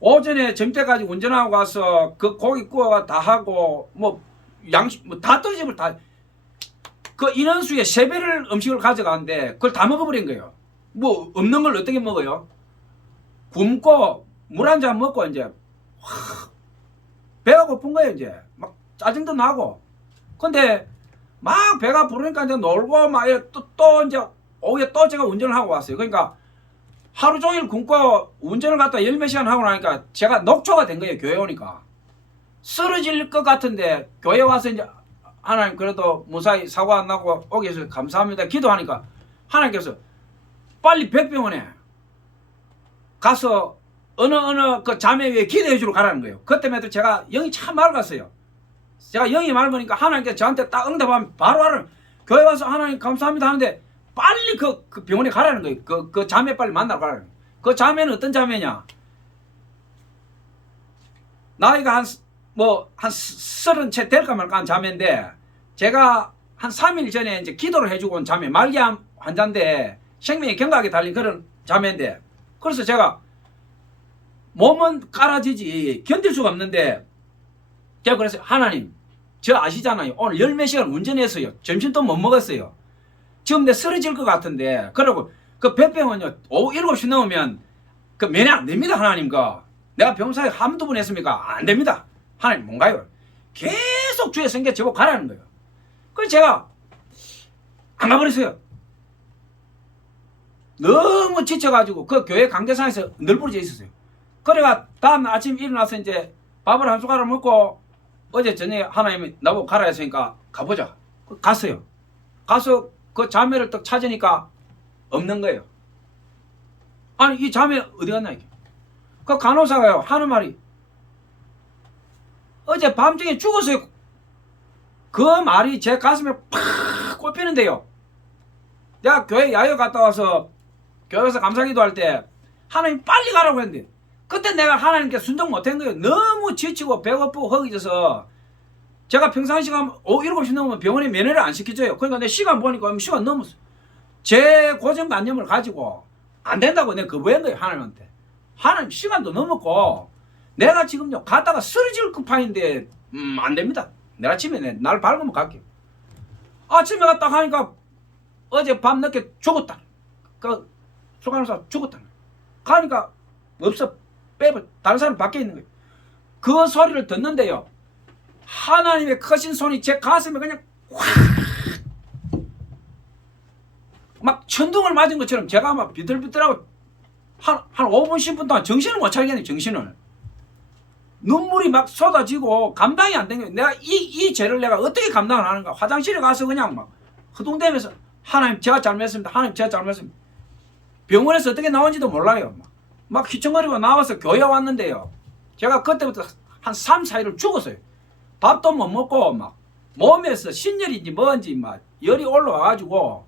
오전에 점때까지 운전하고 가서 그 고기 구워가 다 하고 뭐 양식 뭐 다 떨어지면 다 그 인원수의 3배를 음식을 가져가는데 그걸 다 먹어버린 거예요. 뭐 없는 걸 어떻게 먹어요? 굶고 물 한 잔 먹고 이제 배가 고픈 거예요. 이제 막 짜증도 나고 근데 막 배가 부르니까 이제 놀고 막 또 이제 오후에 또 제가 운전을 하고 왔어요. 그러니까 하루 종일 굶고 운전을 갖다 10몇 시간 하고 나니까 제가 녹초가 된 거예요. 교회 오니까 쓰러질 것 같은데 교회 와서 이제 하나님 그래도 무사히 사고 안 나고 오게 해서 감사합니다 기도하니까 하나님께서 빨리 백병원에 가서 어느 그 자매 위에 기도해 주러 가라는 거예요. 그때부터 제가 영이 참 맑았어요. 제가 영이 맑으니까 하나님께서 저한테 딱 응답하면 바로 하라는 교회 와서 하나님 감사합니다 하는데 빨리 그 병원에 가라는 거예요. 그 자매 빨리 만나러 가라는 거예요. 그 자매는 어떤 자매냐? 나이가 한 30채 될까 말까 한 자매인데 제가 한 3일 전에 이제 기도를 해주고 온 자매 말기암 환자인데 생명이 경각에 달린 그런 자매인데 그래서 제가 몸은 깔아지지 견딜 수가 없는데 제가 그래서 하나님 저 아시잖아요. 오늘 10몇 시간 운전했어요. 점심도 못 먹었어요. 지금 내 쓰러질 것 같은데 그러고 그 백병은요 오후 7시 넘으면 그 면회 안 됩니다. 하나님 내가 병사에 한두 번 했습니까? 안 됩니다. 하나님 뭔가요? 계속 주의 성경 제보 가라는 거예요. 그래서 제가 안 가버렸어요. 너무 지쳐가지고 그 교회 강대상에서 널브러져 있었어요. 그래가 다음 아침 일어나서 이제 밥을 한 숟가락 먹고 어제 저녁에 하나님이 나보고 가라 했으니까 가보자. 갔어요. 가서 그 자매를 딱 찾으니까 없는 거예요. 아니 이 자매 어디 갔나 이게. 그 간호사가요 하는 말이 어제 밤중에 죽었어요. 그 말이 제 가슴에 팍 꼽히는데요. 내가 교회 야유 갔다 와서 교회에서 감사기도 할 때 하나님 빨리 가라고 했는데 그때 내가 하나님께 순종 못한 거예요. 너무 지치고 배고프고 허기져서 제가 평상시 가면 오후 7시 넘으면 병원에 면회를 안 시켜줘요. 그러니까 내 시간 보니까 시간 넘었어. 제 고정관념을 가지고 안 된다고 내가 거부한 거예요. 하나님한테. 하나님 시간도 넘었고 내가 지금요 갔다가 쓰러질 급한인데 안 됩니다. 내일 아침에 날 밝으면 갈게요. 아침에 갔다 가니까 어제 밤 늦게 죽었다. 그 소간호사 죽었다. 가니까 없어. 빼버 다른 사람 밖에 있는 거예요. 그 소리를 듣는데요. 하나님의 크신 손이 제 가슴에 그냥 막 천둥을 맞은 것처럼 제가 막 비틀비틀하고 한 5분 10분 동안 정신을 못 차리겠네요. 정신을. 눈물이 막 쏟아지고 감당이 안 되는 거예요. 내가 이 죄를 내가 어떻게 감당을 하는가. 화장실에 가서 그냥 막 허둥대면서 하나님 제가 잘못했습니다. 하나님 제가 잘못했습니다. 병원에서 어떻게 나온지도 몰라요. 막 휘청거리고 나와서 교회 왔는데요. 제가 그때부터 한 3, 4일을 죽었어요. 밥도 못 먹고 막 몸에서 신열인지 뭔지 막 열이 올라와가지고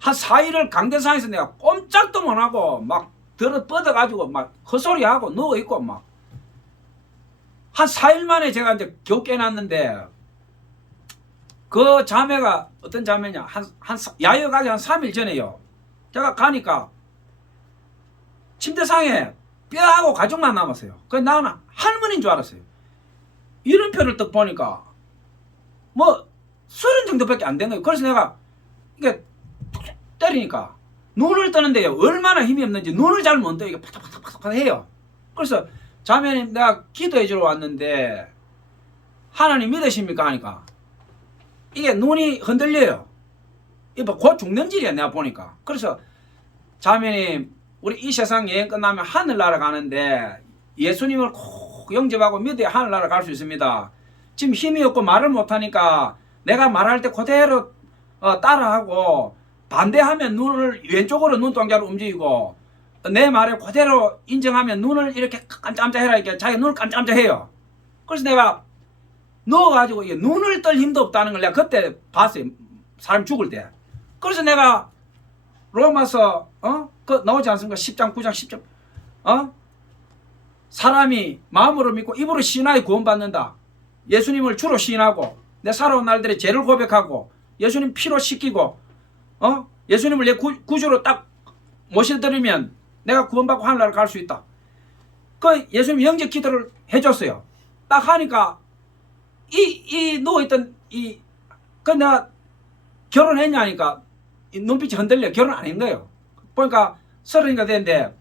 한 4일을 강대상에서 내가 꼼짝도 못하고 막 들어 뻗어가지고 막 헛소리하고 누워있고 막. 한 4일 만에 제가 이제 겨우 깨놨는데 그 자매가 어떤 자매냐. 야외 가기 한 3일 전에요. 제가 가니까 침대상에 뼈하고 가죽만 남았어요. 그래서 나는 할머니인 줄 알았어요. 이름표를 딱 보니까 뭐 30 정도밖에 안 된 거예요. 그래서 내가 이게 때리니까 눈을 뜨는데요. 얼마나 힘이 없는지 눈을 잘 못 떠요. 이게 파닥파닥파닥 해요. 그래서 자매님 내가 기도해 주러 왔는데 하나님 믿으십니까? 하니까 이게 눈이 흔들려요. 이거 곧 죽는 질이야 내가 보니까. 그래서 자매님 우리 이 세상 여행 끝나면 하늘나라 가는데 예수님을 꼭 영접하고 믿어야 하늘나라 갈 수 있습니다. 지금 힘이 없고 말을 못하니까 내가 말할 때 그대로 따라하고 반대하면 눈을 왼쪽으로 눈동자로 움직이고 내 말에 그대로 인정하면 눈을 이렇게 깜짝깜짝해라 이렇게 자기 눈을 깜짝깜짝해요. 그래서 내가 넣어가지고 이게 눈을 뜰 힘도 없다는 걸 내가 그때 봤어요. 사람 죽을 때. 그래서 내가 로마서 그 나오지 않습니까? 10장 9장 10장 사람이 마음으로 믿고 입으로 시인하여 구원받는다. 예수님을 주로 시인하고 내 살아온 날들의 죄를 고백하고 예수님 피로 씻기고 예수님을 내 구주로 딱 모셔드리면 내가 구원받고 하늘나라 갈 수 있다. 그 예수님 영접 기도를 해줬어요. 딱 하니까 이 누워있던 그 내가 결혼했냐니까 눈빛이 흔들려. 결혼 안 했어요. 보니까 30이가 됐는데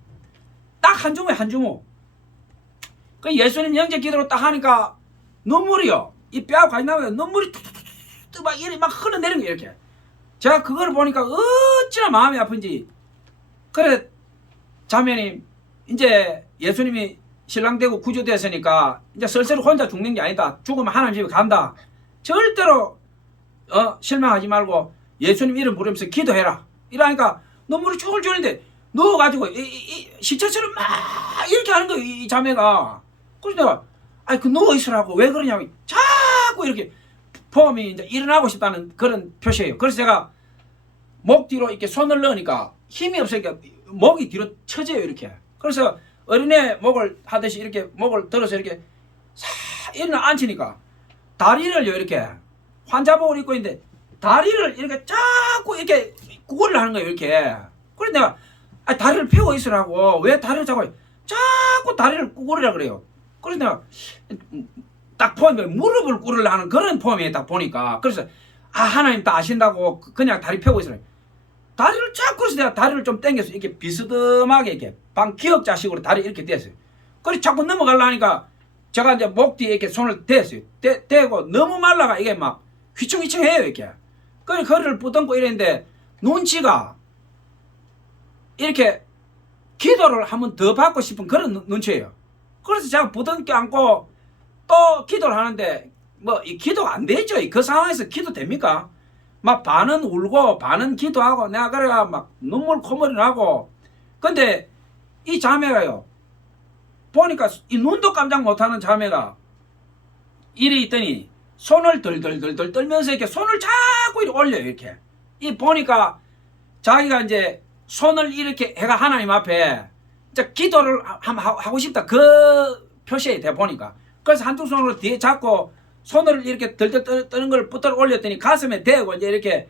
딱 한 주먹에 한 주먹. 그 예수님 영접 기도로 딱 하니까 눈물이요. 이 뼈하고 같이 나오면 눈물이 뚝뚝뚝 막 이렇게 막 흘러내리는 거예요. 이렇게. 제가 그걸 보니까 어찌나 마음이 아픈지. 그래 자매님 이제 예수님이 신랑되고 구주되었으니까 이제 슬슬 혼자 죽는 게 아니다. 죽으면 하나님 집에 간다. 절대로 실망하지 말고 예수님 이름 부르면서 기도해라. 이러니까 눈물이 쭉 줄는데 누워가지고 시체처럼 막 이렇게 하는 거예요. 이 자매가. 그래서 내가 아니 그 누워있으라고 왜 그러냐면 자꾸 이렇게 폼이 이제 일어나고 싶다는 그런 표시예요. 그래서 제가 목 뒤로 이렇게 손을 넣으니까 힘이 없으니까 목이 뒤로 처져요. 이렇게. 그래서 어린애 목을 하듯이 이렇게 목을 들어서 이렇게 싹 일어나 앉히니까 다리를요 이렇게 환자복을 입고 있는데 다리를 이렇게 자꾸 이렇게 구걸을 하는 거예요. 이렇게. 그래서 내가 아니, 다리를 펴고 있으라고 왜 다리를 자꾸 다리를 구걸이라 그래요. 그래서 내가 딱 보니까 무릎을 꿇으려 하는 그런 폼이 딱 보니까 그래서 하나님 다 아신다고 그냥 다리 펴고 있으라. 다리를 자꾸 해서 내가 다리를 좀 당겨서 이렇게 비스듬하게 이렇게 방기역자식으로 다리 이렇게 댔어요. 그래서 자꾸 넘어가려 하니까 제가 이제 목 뒤에 이렇게 손을 댔어요. 대고 너무 말라가 이게 막 휘청휘청해요 이렇게. 그래서 허리를 부둥고 이랬는데 눈치가 이렇게 기도를 한번 더 받고 싶은 그런 눈치예요. 그래서 제가 부둥켜 안고 또 기도를 하는데 뭐 이 기도가 안 되죠. 그 상황에서 기도 됩니까? 막 반은 울고 반은 기도하고 내가 그래가 막 눈물 콧물이 나고. 근데 이 자매가요 보니까 이 눈도 깜짝 못하는 자매가 이래 있더니 손을 덜덜덜덜 떨면서 이렇게 손을 자꾸 이렇게 올려요. 이렇게 이 보니까 자기가 이제 손을 이렇게 해가 하나님 앞에 이제 기도를 하고 싶다 그 표시에 돼 보니까. 그래서 한두 손으로 뒤에 잡고 손을 이렇게 덜덜 떠는 걸 붙들어 올렸더니 가슴에 대고 이제 이렇게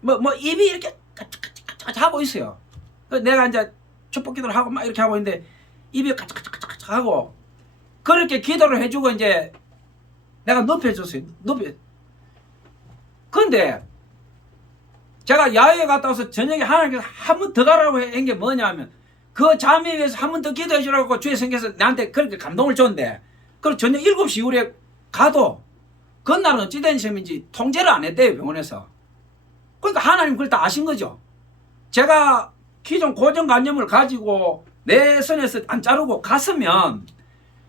뭐 입이 이렇게 까짝까짝 하고 있어요. 그래서 내가 이제 축복 기도를 하고 막 이렇게 하고 있는데 입이 까짝까짝 하고 그렇게 기도를 해주고 이제 내가 눕혀줬어요. 근데 제가 야외에 갔다 와서 저녁에 하나님께서 한 번 더 가라고 한 게 뭐냐면 그 자매에 위해서 한 번 더 기도해 주라고 주의 성께서 나한테 그렇게 감동을 줬는데 그리고 저녁 7시 이후에 가도 그날은 어찌된 셈인지 통제를 안 했대요. 병원에서. 그러니까 하나님 그걸 다 아신 거죠. 제가 기존 고정관념을 가지고 내 선에서 안 자르고 갔으면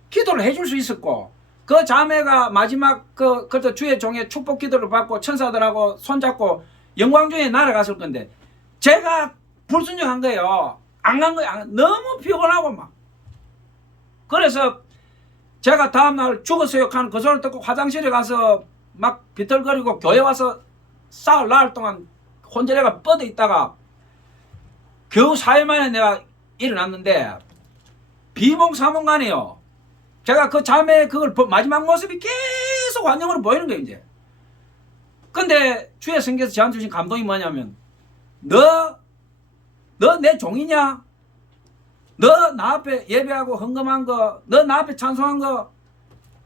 기도를 해줄 수 있었고 그 자매가 마지막 그때 주의 종의 축복 기도를 받고 천사들하고 손잡고 영광중에 날아갔을 건데 제가 불순종한 거예요. 안 간 거예요. 너무 피곤하고 막. 그래서 제가 다음날 죽었어요 하는 그 소리를 듣고 화장실에 가서 막 비틀거리고 교회 와서 사흘 나흘 동안 혼자래가 뻗어 있다가 겨우 4일 만에 내가 일어났는데 비몽사몽간에요. 제가 그 자매 그걸 마지막 모습이 계속 환영으로 보이는 거예요 이제. 근데 주의 성경에서 저한테 주신 감동이 뭐냐면 너 내 종이냐? 너 나 앞에 예배하고 헌금한 거, 너 나 앞에 찬송한 거,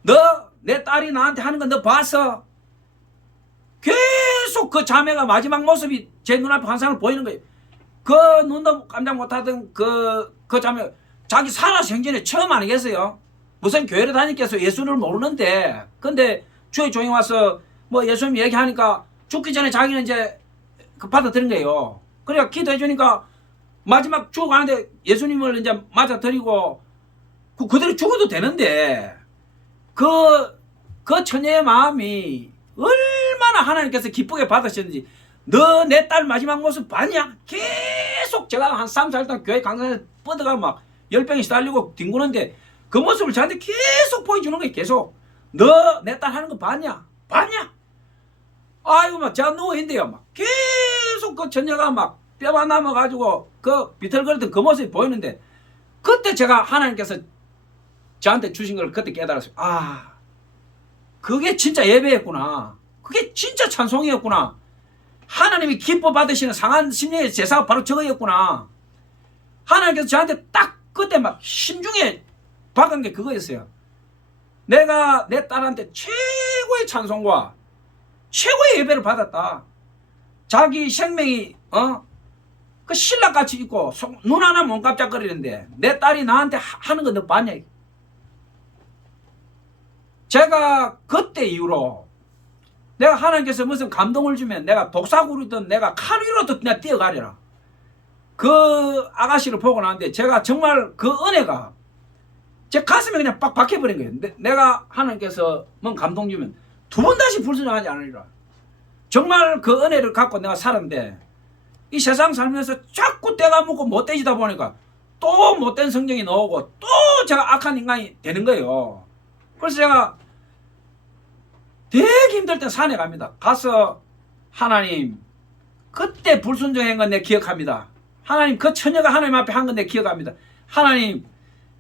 너 내 딸이 나한테 하는 거 너 봤어? 계속 그 자매가 마지막 모습이 제 눈앞에 환상을 보이는 거예요. 그 눈도 깜짝 못하던 그 자매 자기 살아생전에 처음 아니겠어요? 무슨 교회를 다니겠어? 예수를 모르는데. 근데 주의 종이 와서 뭐 예수님 얘기하니까 죽기 전에 자기는 이제 그 받아들인 거예요. 그러니까 기도해 주니까 마지막 죽어가는데 예수님을 이제 맞아들이고 그대로 죽어도 되는데 그 처녀의 마음이 얼마나 하나님께서 기쁘게 받으셨는지. 너 내 딸 마지막 모습 봤냐? 계속 제가 한 3-4일 동안 교회 강단에서 뻗어가 막 열병이 시달리고 뒹구는데 그 모습을 저한테 계속 보여주는 거예요. 계속. 너 내 딸 하는 거 봤냐? 봤냐? 아이고 막 제가 누워있는데요. 막 계속 그 처녀가 막 뼈만 남아가지고 그 비틀거리던 그 모습이 보이는데 그때 제가 하나님께서 저한테 주신 걸 그때 깨달았어요. 아, 그게 진짜 예배였구나. 그게 진짜 찬송이었구나. 하나님이 기뻐 받으시는 상한 심령의 제사가 바로 저거였구나. 하나님께서 저한테 딱 그때 막 심중에 박은 게 그거였어요. 내가 내 딸한테 최고의 찬송과 최고의 예배를 받았다. 자기 생명이 그 신랑같이 있고 눈 하나 못 깜짝거리는데 내 딸이 나한테 하는 거 너 봤냐? 제가 그때 이후로 내가 하나님께서 무슨 감동을 주면 내가 독사구리든 내가 칼 위로든 그냥 뛰어가려라. 그 아가씨를 보고 나는데 제가 정말 그 은혜가 제 가슴에 그냥 빡 박혀버린 거예요. 내가 하나님께서 뭔 감동 주면 두 번 다시 불순종하지 않으리라. 정말 그 은혜를 갖고 내가 살았는데 이 세상 살면서 자꾸 때가 묻고 못되지다 보니까 또 못된 성경이 나오고 또 제가 악한 인간이 되는 거예요. 그래서 제가 되게 힘들 땐 산에 갑니다. 가서 하나님 그때 불순종한 건 내 기억합니다. 하나님 그 처녀가 하나님 앞에 한 건 내 기억합니다. 하나님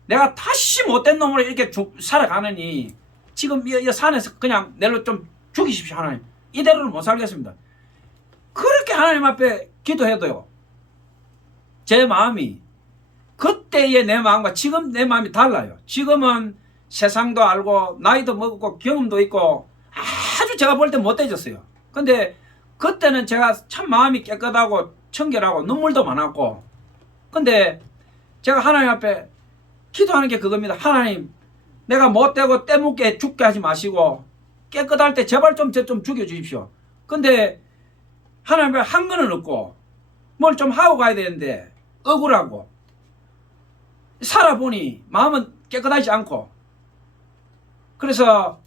내가 다시 못된 놈으로 이렇게 살아가느니 지금 이 산에서 그냥 내로 좀 죽이십시오. 하나님 이대로는 못 살겠습니다. 그렇게 하나님 앞에 기도해도요 제 마음이 그때의 내 마음과 지금 내 마음이 달라요. 지금은 세상도 알고 나이도 먹고 경험도 있고 아주 제가 볼 때 못돼졌어요. 근데 그때는 제가 참 마음이 깨끗하고 청결하고 눈물도 많았고 근데 제가 하나님 앞에 기도하는 게 그겁니다. 하나님 내가 못되고 때묻게 죽게 하지 마시고 깨끗할 때 제발 좀 죽여주십시오. 근데 하나님 앞에 한 거는 없고 뭘 좀 하고 가야 되는데 억울하고 살아보니 마음은 깨끗하지 않고 그래서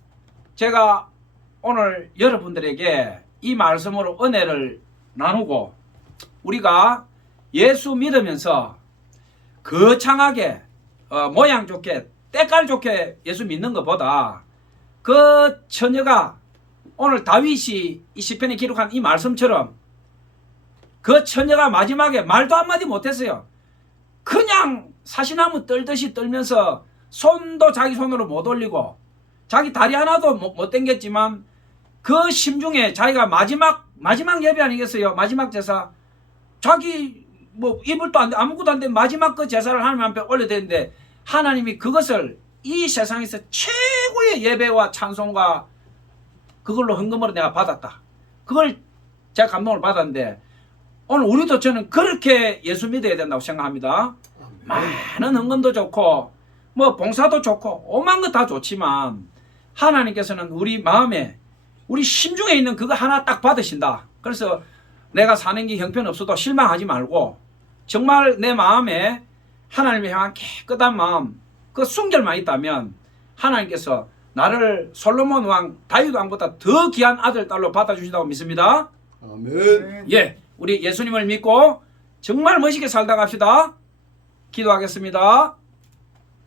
제가 오늘 여러분들에게 이 말씀으로 은혜를 나누고 우리가 예수 믿으면서 거창하게 모양 좋게 때깔 좋게 예수 믿는 것보다 그 처녀가 오늘 다윗이 이 시편에 기록한 이 말씀처럼 그 처녀가 마지막에 말도 한마디 못했어요. 그냥 사시나무 떨듯이 떨면서 손도 자기 손으로 못 올리고 자기 다리 하나도 못 당겼지만 그 심중에 자기가 마지막 예배 아니겠어요? 마지막 제사 자기 뭐 이불도 안 돼 아무것도 안 돼 마지막 그 제사를 하나님 앞에 올려야 되는데 하나님이 그것을 이 세상에서 최고의 예배와 찬송과 그걸로 헌금으로 내가 받았다. 그걸 제가 감동을 받았는데 오늘 우리도 저는 그렇게 예수 믿어야 된다고 생각합니다. 많은 헌금도 좋고 뭐 봉사도 좋고 오만 거 다 좋지만 하나님께서는 우리 마음에 우리 심중에 있는 그거 하나 딱 받으신다. 그래서 내가 사는 게 형편없어도 실망하지 말고 정말 내 마음에 하나님을 향한 깨끗한 마음 그 순결만 있다면 하나님께서 나를 솔로몬 왕 다윗 왕보다 더 귀한 아들 딸로 받아주신다고 믿습니다. 아멘. 예, 우리 예수님을 믿고 정말 멋있게 살다 갑시다. 기도하겠습니다.